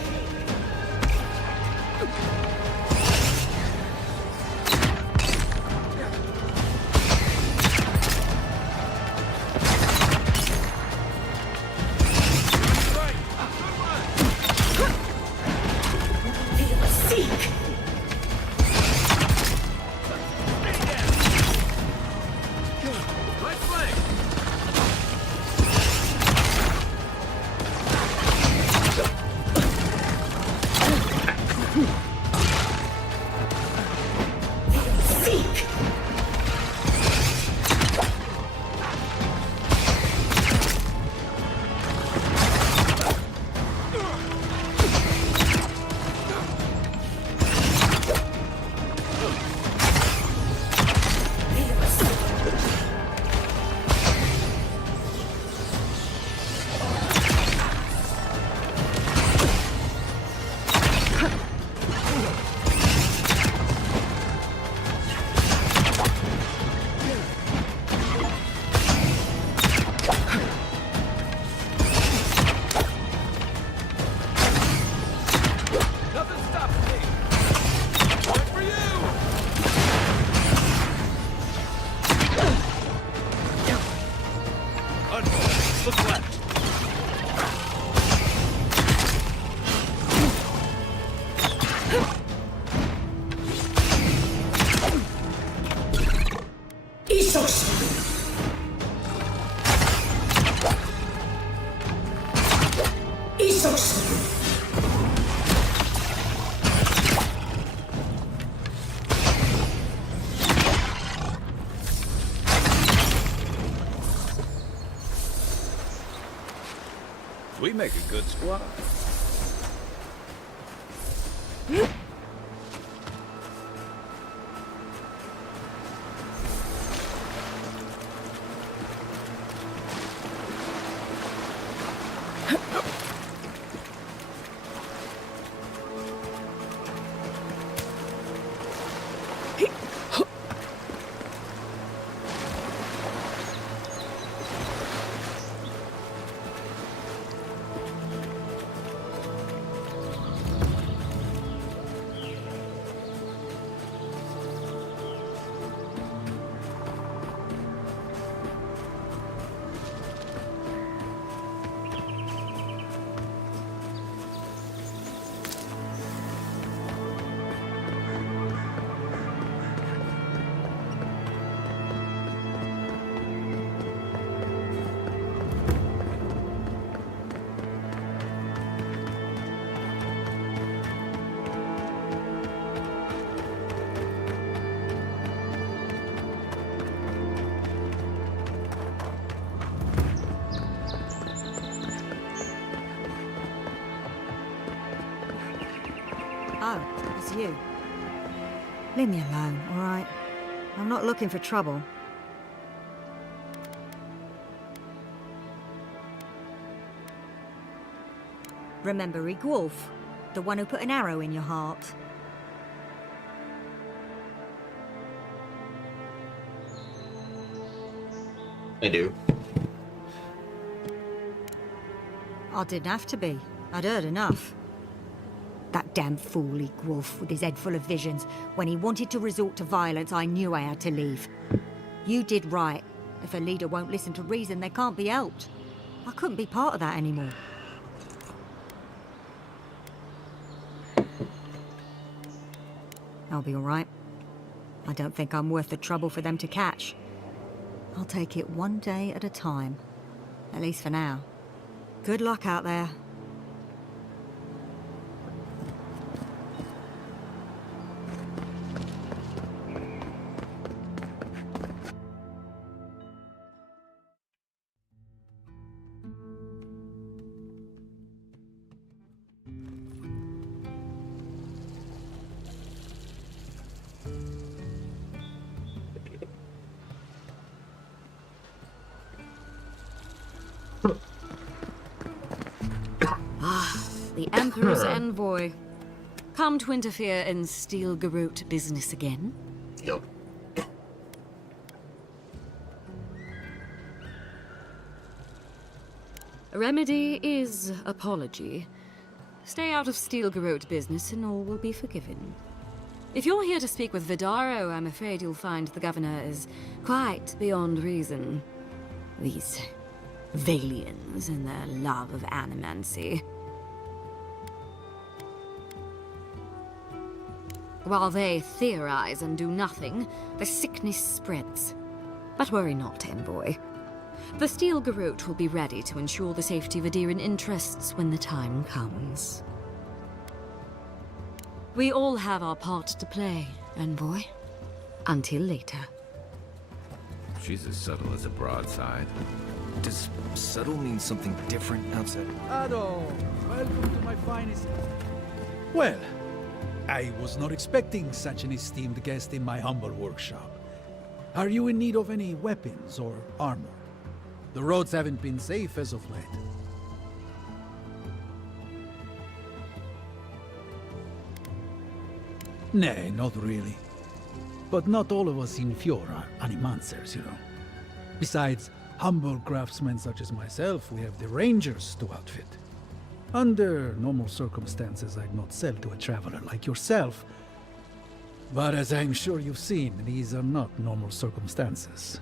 We make a good squad. Oh, it's you. Leave me alone, all right? I'm not looking for trouble. Remember Rig Wolf? The one who put an arrow in your heart? I do. I didn't have to be. I'd heard enough. That damn fool Rig Wolf with his head full of visions. When he wanted to resort to violence, I knew I had to leave. You did right. If a leader won't listen to reason, they can't be helped. I couldn't be part of that anymore. I'll be all right. I don't think I'm worth the trouble for them to catch. I'll take it one day at a time. At least for now. Good luck out there. The Emperor's envoy. Come to interfere in Steel Garrote business again? Yep. A remedy is apology. Stay out of Steel Garrote business and all will be forgiven. If you're here to speak with Vidaro, I'm afraid you'll find the governor is quite beyond reason. These Valians and their love of animancy. While they theorize and do nothing, the sickness spreads. But worry not, envoy. The Steel Garrote will be ready to ensure the safety of Adiran interests when the time comes. We all have our part to play, envoy. Until later. She's as subtle as a broadside. Does subtle mean something different outside? Ado, welcome to my finest. Well, I was not expecting such an esteemed guest in my humble workshop. Are you in need of any weapons or armor? The roads haven't been safe as of late. Nay, not really. But not all of us in Fjord are animancers, you know. Besides humble craftsmen such as myself, we have the rangers to outfit. Under normal circumstances, I'd not sell to a traveler like yourself. But as I'm sure you've seen, these are not normal circumstances.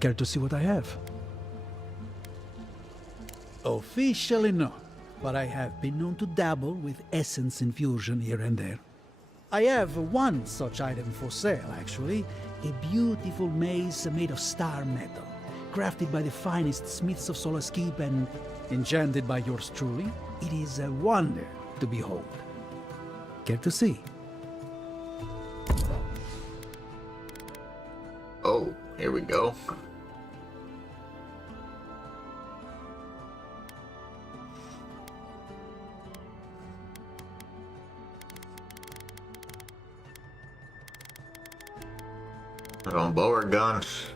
Care to see what I have? Officially not, but I have been known to dabble with essence infusion here and there. I have one such item for sale, actually. A beautiful mace made of star metal, crafted by the finest smiths of Solace Keep and enchanted by yours truly. It is a wonder to behold. Care to see? Oh, here we go. On bow or guns?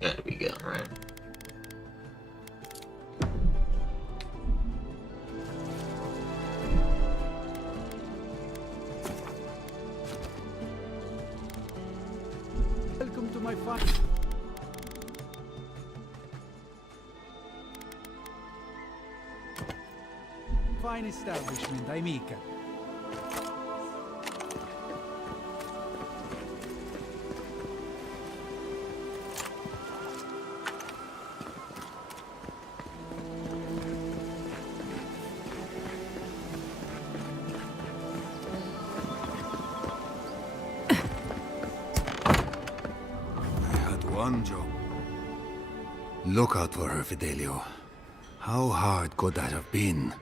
Gotta be gun, right? Welcome to my fine establishment, amica. I had one job. Look out for her, Fidelio. How hard could that have been?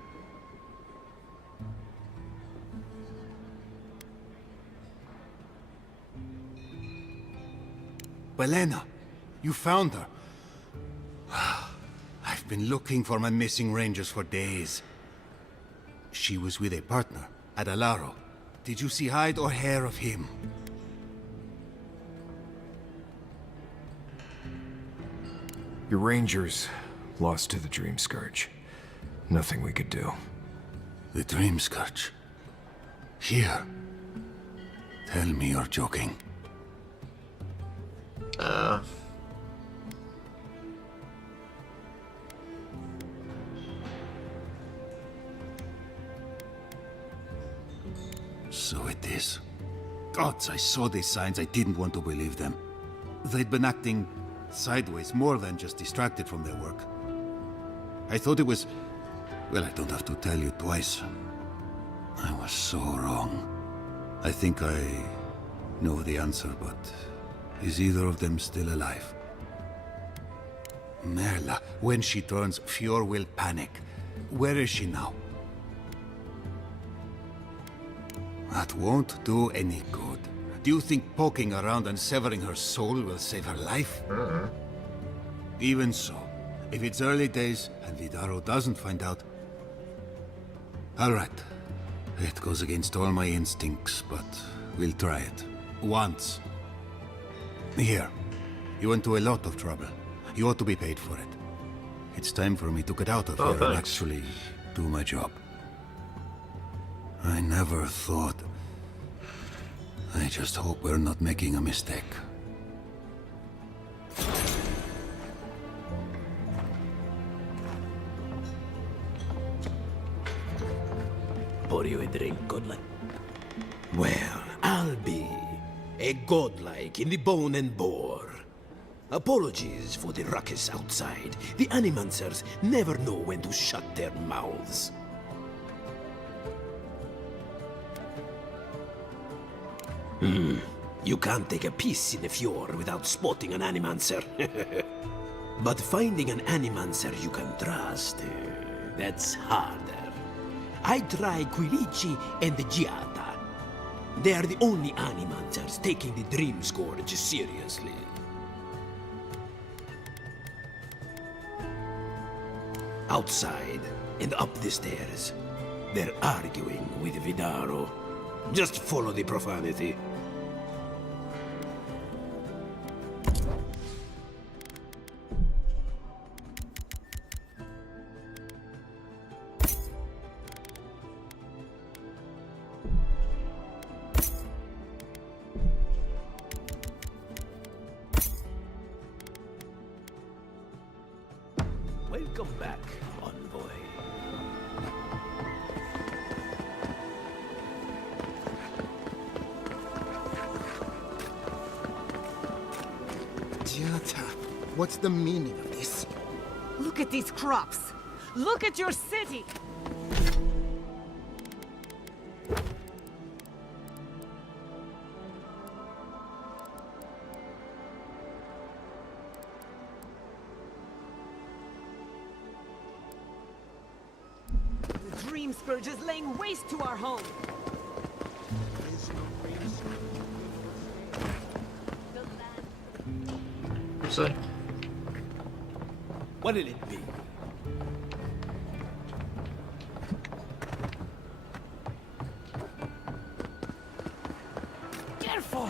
Belena, you found her. I've been looking for my missing rangers for days. She was with a partner at Alaro. Did you see hide or hair of him? Your rangers lost to the Dream Scourge. Nothing we could do. The Dream Scourge? Here? Tell me you're joking. So it is. Gods, I saw these signs. I didn't want to believe them. They'd been acting sideways, more than just distracted from their work. I thought it was... Well, I don't have to tell you twice. I was so wrong. I think I know the answer, but is either of them still alive? Merla, when she turns, Fjord will panic. Where is she now? That won't do any good. Do you think poking around and severing her soul will save her life? Even so, if it's early days and Vidaro doesn't find out... All right. It goes against all my instincts, but we'll try it. Once. Here. You went to a lot of trouble. You ought to be paid for it. It's time for me to get out of here and actually do my job. I never thought... I just hope we're not making a mistake. Pour you a drink, godlike? Well, I'll be a godlike in the bone and bore. Apologies for the ruckus outside. The Animancers never know when to shut their mouths. You can't take a piece in the fjord without spotting an Animancer. But finding an Animancer you can trust, that's harder. I tried Quilici and the Giata. They are the only Animancers taking the Dream Scourge seriously. Outside and up the stairs, they're arguing with Vidaro. Just follow the profanity. Welcome back, envoy. Giata, what's the meaning of this? Look at these crops. Look at your city. The Dream Scourge is laying waste to our home. So. What'll it be? Careful!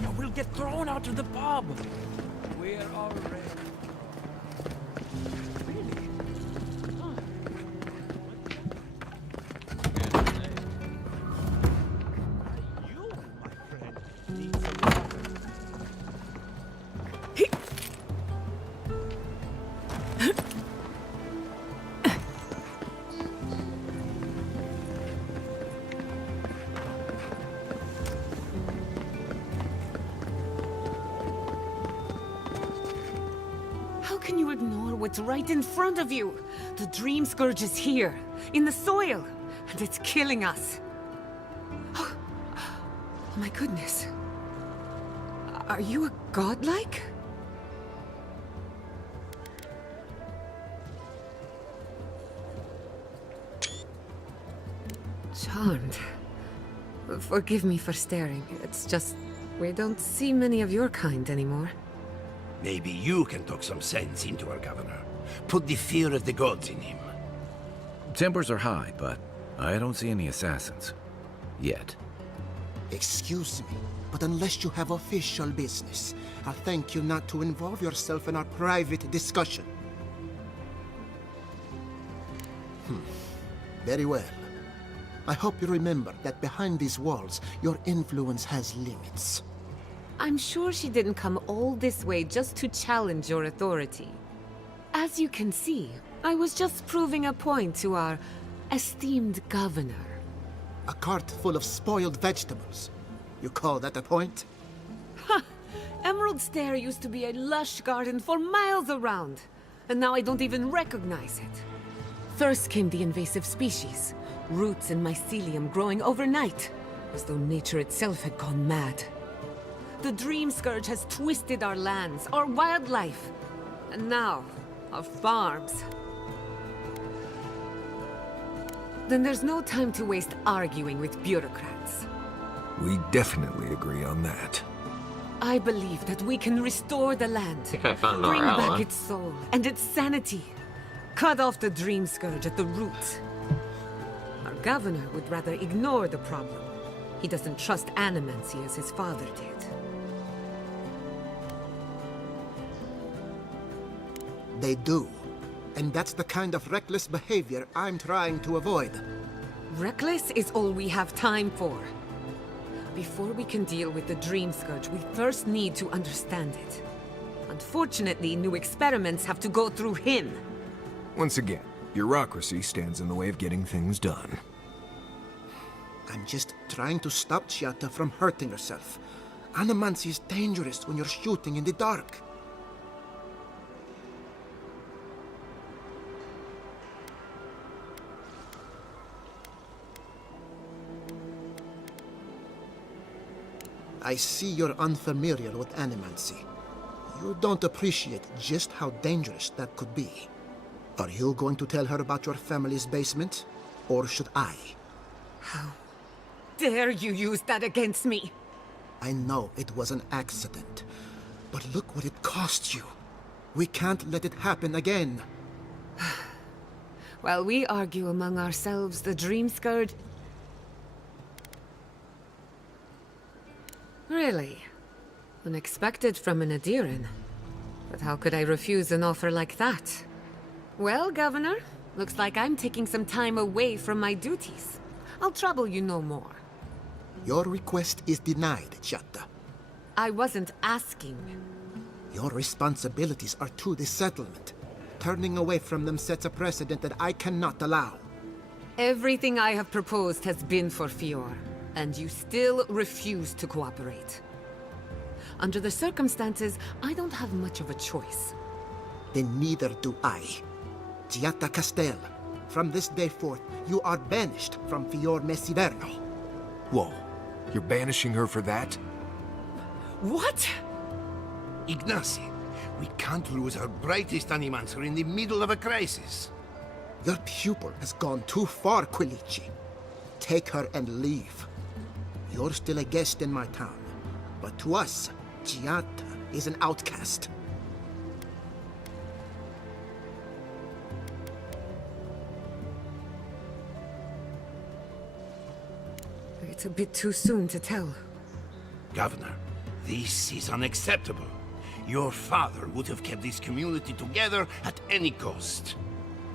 You will get thrown out of the pub. We're already... How can you ignore what's right in front of you? The Dream Scourge is here, in the soil, and it's killing us. Oh my goodness. Are you a godlike? Charmed. Forgive me for staring. It's just, we don't see many of your kind anymore. Maybe you can talk some sense into our governor. Put the fear of the gods in him. Tempers are high, but I don't see any assassins. Yet. Excuse me, but unless you have official business, I'll thank you not to involve yourself in our private discussion. Very well. I hope you remember that behind these walls, your influence has limits. I'm sure she didn't come all this way just to challenge your authority. As you can see, I was just proving a point to our esteemed governor. A cart full of spoiled vegetables. You call that a point? Ha! Emerald Stair used to be a lush garden for miles around. And now I don't even recognize it. First came the invasive species, roots and mycelium growing overnight, as though nature itself had gone mad. The Dream Scourge has twisted our lands, our wildlife, and now, our farms. Then there's no time to waste arguing with bureaucrats. We definitely agree on that. I believe that we can restore the land, bring back its soul and its sanity, cut off the Dream Scourge at the root. Our governor would rather ignore the problem. He doesn't trust animancy as his father did. They do. And that's the kind of reckless behavior I'm trying to avoid. Reckless is all we have time for. Before we can deal with the Dream Scourge, we first need to understand it. Unfortunately, new experiments have to go through him. Once again, bureaucracy stands in the way of getting things done. I'm just trying to stop Chiata from hurting herself. Animancy is dangerous when you're shooting in the dark. I see you're unfamiliar with animancy. You don't appreciate just how dangerous that could be. Are you going to tell her about your family's basement? Or should I? How dare you use that against me? I know it was an accident, but look what it cost you. We can't let it happen again. While we argue among ourselves, the Dream Scourge... Really? Unexpected from an Adiran. But how could I refuse an offer like that? Well, Governor, looks like I'm taking some time away from my duties. I'll trouble you no more. Your request is denied, Chiata. I wasn't asking. Your responsibilities are to the settlement. Turning away from them sets a precedent that I cannot allow. Everything I have proposed has been for Fior, and you still refuse to cooperate. Under the circumstances, I don't have much of a choice. Then neither do I. Chiata Castel, from this day forth, you are banished from Fior Mesiverno. Whoa, you're banishing her for that? What? Ignacy, we can't lose our brightest animancer in the middle of a crisis. Your pupil has gone too far, Quilici. Take her and leave. You're still a guest in my town, but to us, Chiata is an outcast. It's a bit too soon to tell. Governor, this is unacceptable. Your father would have kept this community together at any cost.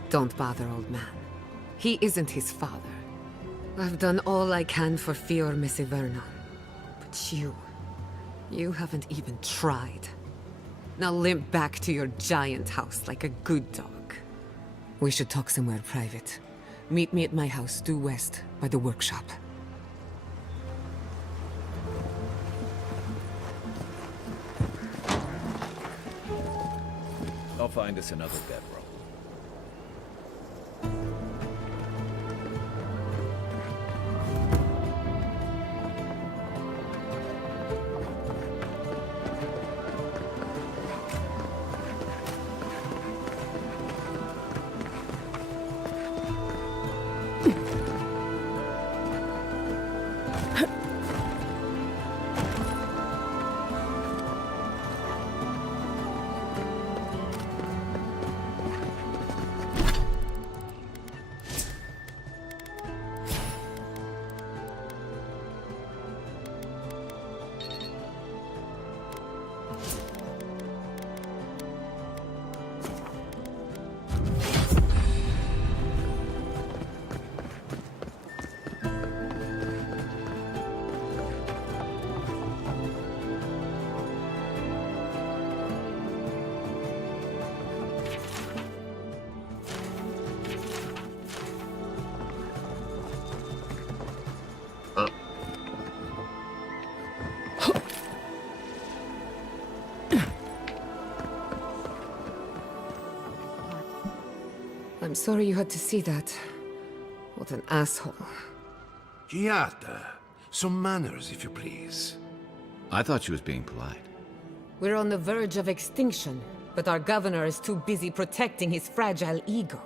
Don't bother, old man. He isn't his father. I've done all I can for Fior Mesiverno. But you haven't even tried. Now limp back to your giant house like a good dog. We should talk somewhere private. Meet me at my house due west by the workshop. I'll find us another bedroll. sorry you had to see that. What an asshole. Giata, some manners, if you please. I thought she was being polite. We're on the verge of extinction, but our governor is too busy protecting his fragile ego.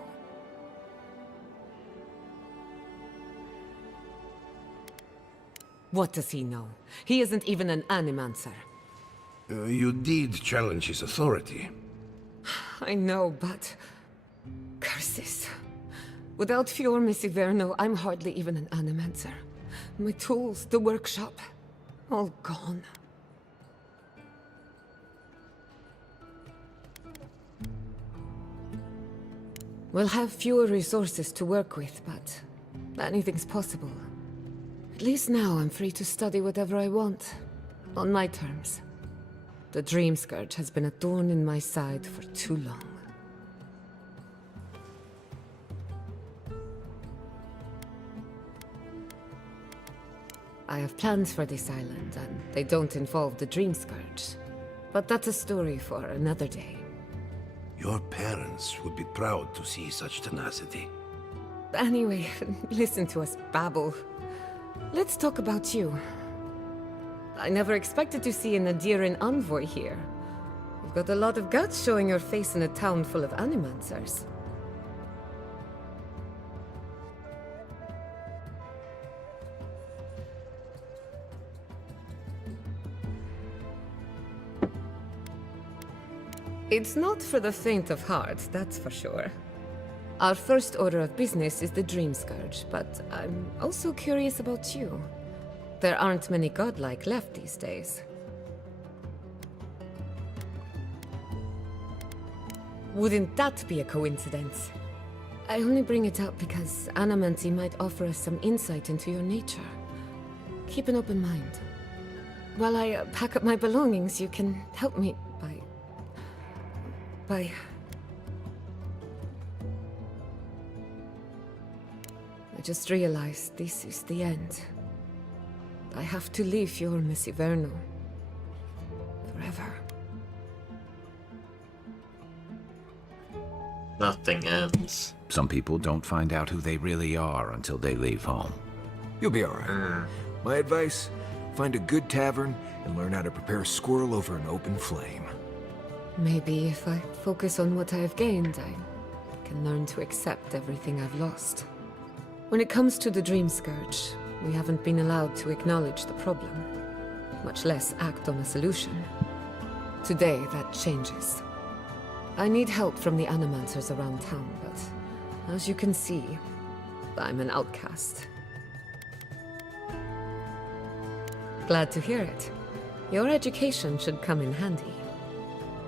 What does he know? He isn't even an animancer. You did challenge his authority. I know, but... curses. Without Fior Misiverno, I'm hardly even an animancer. My tools, the workshop, all gone. We'll have fewer resources to work with, but anything's possible. At least now I'm free to study whatever I want, on my terms. The Dream Scourge has been a thorn in my side for too long. I have plans for this island, and they don't involve the Dream Scourge. But that's a story for another day. Your parents would be proud to see such tenacity. Anyway, listen to us babble. Let's talk about you. I never expected to see an Adiran envoy here. You've got a lot of guts showing your face in a town full of animancers. It's not for the faint of heart, that's for sure. Our first order of business is the Dream Scourge, but I'm also curious about you. There aren't many godlike left these days. Wouldn't that be a coincidence? I only bring it up because Anamancy might offer us some insight into your nature. Keep an open mind. While I pack up my belongings, you can help me by... I just realized this is the end. I have to leave your Misiverno. Forever. Nothing ends. Some people don't find out who they really are until they leave home. You'll be alright. My advice, find a good tavern and learn how to prepare squirrel over an open flame. Maybe if I focus on what I have gained, I can learn to accept everything I've lost. When it comes to the Dream Scourge, we haven't been allowed to acknowledge the problem, much less act on a solution. Today, that changes. I need help from the animancers around town, but as you can see, I'm an outcast. Glad to hear it. Your education should come in handy.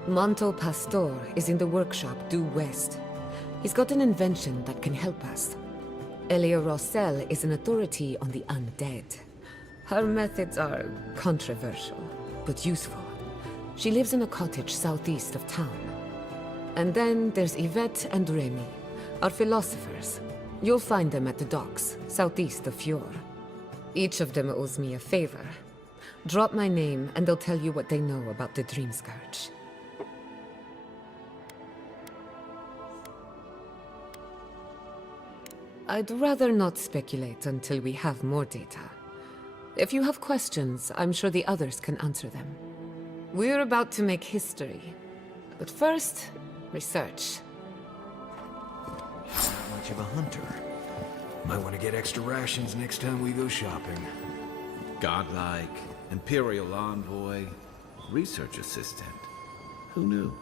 Manto Pastor is in the workshop due west. He's got an invention that can help us. Elia Rossell is an authority on the undead. Her methods are controversial, but useful. She lives in a cottage southeast of town. And then there's Yvette and Remy, our philosophers. You'll find them at the docks, southeast of Fjord. Each of them owes me a favor. Drop my name and they'll tell you what they know about the Dream Scourge. I'd rather not speculate until we have more data. If you have questions, I'm sure the others can answer them. We're about to make history. But first, research. Not much of a hunter. Might want to get extra rations next time we go shopping. Godlike, Imperial Envoy, Research Assistant. Who knew?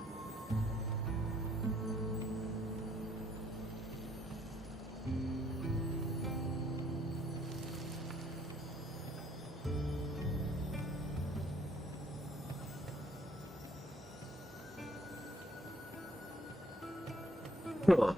Huh.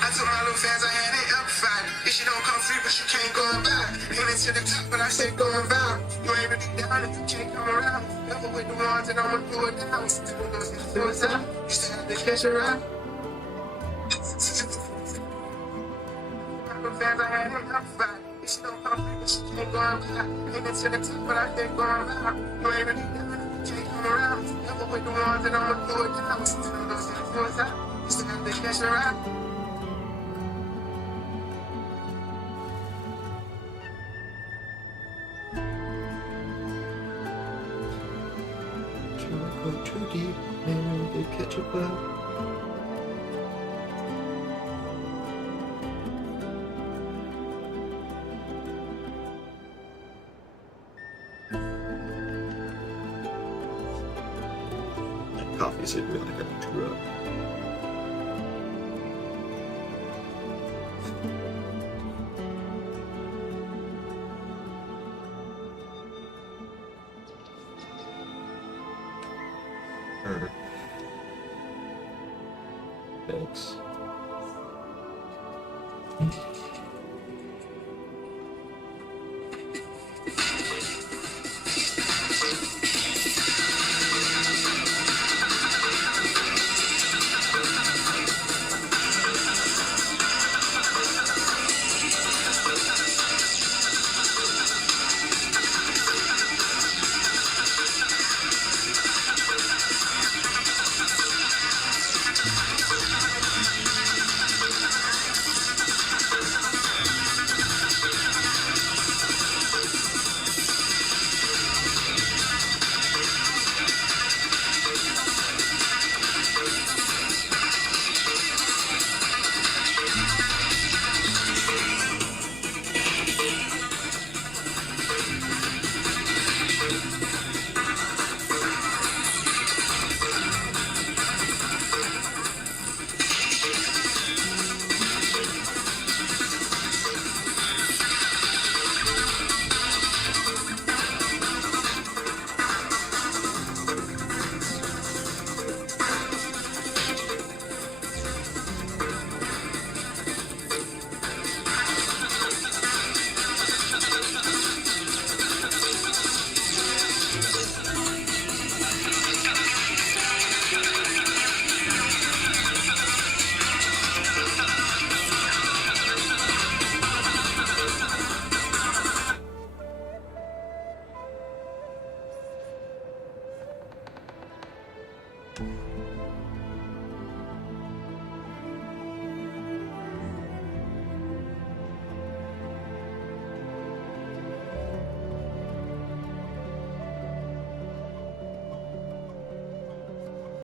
I told my little fans I had it amplified. If she don't come free, but she can't go about. Ain't it to the top, but I said going viral. You ain't really down if you can't come around. Never with the ones and I'ma do it now. Suicide, you still have to catch a ride. My little fans I had it amplified. If she don't come free, but she can't go about. Ain't it to the top, but I said going viral. You ain't really down if you can't come around. Never with the ones and I'ma do it now. Suicide, you still have to catch a ride. Too deep, maybe we could catch a bug. That coffee's really getting too rough. Thanks.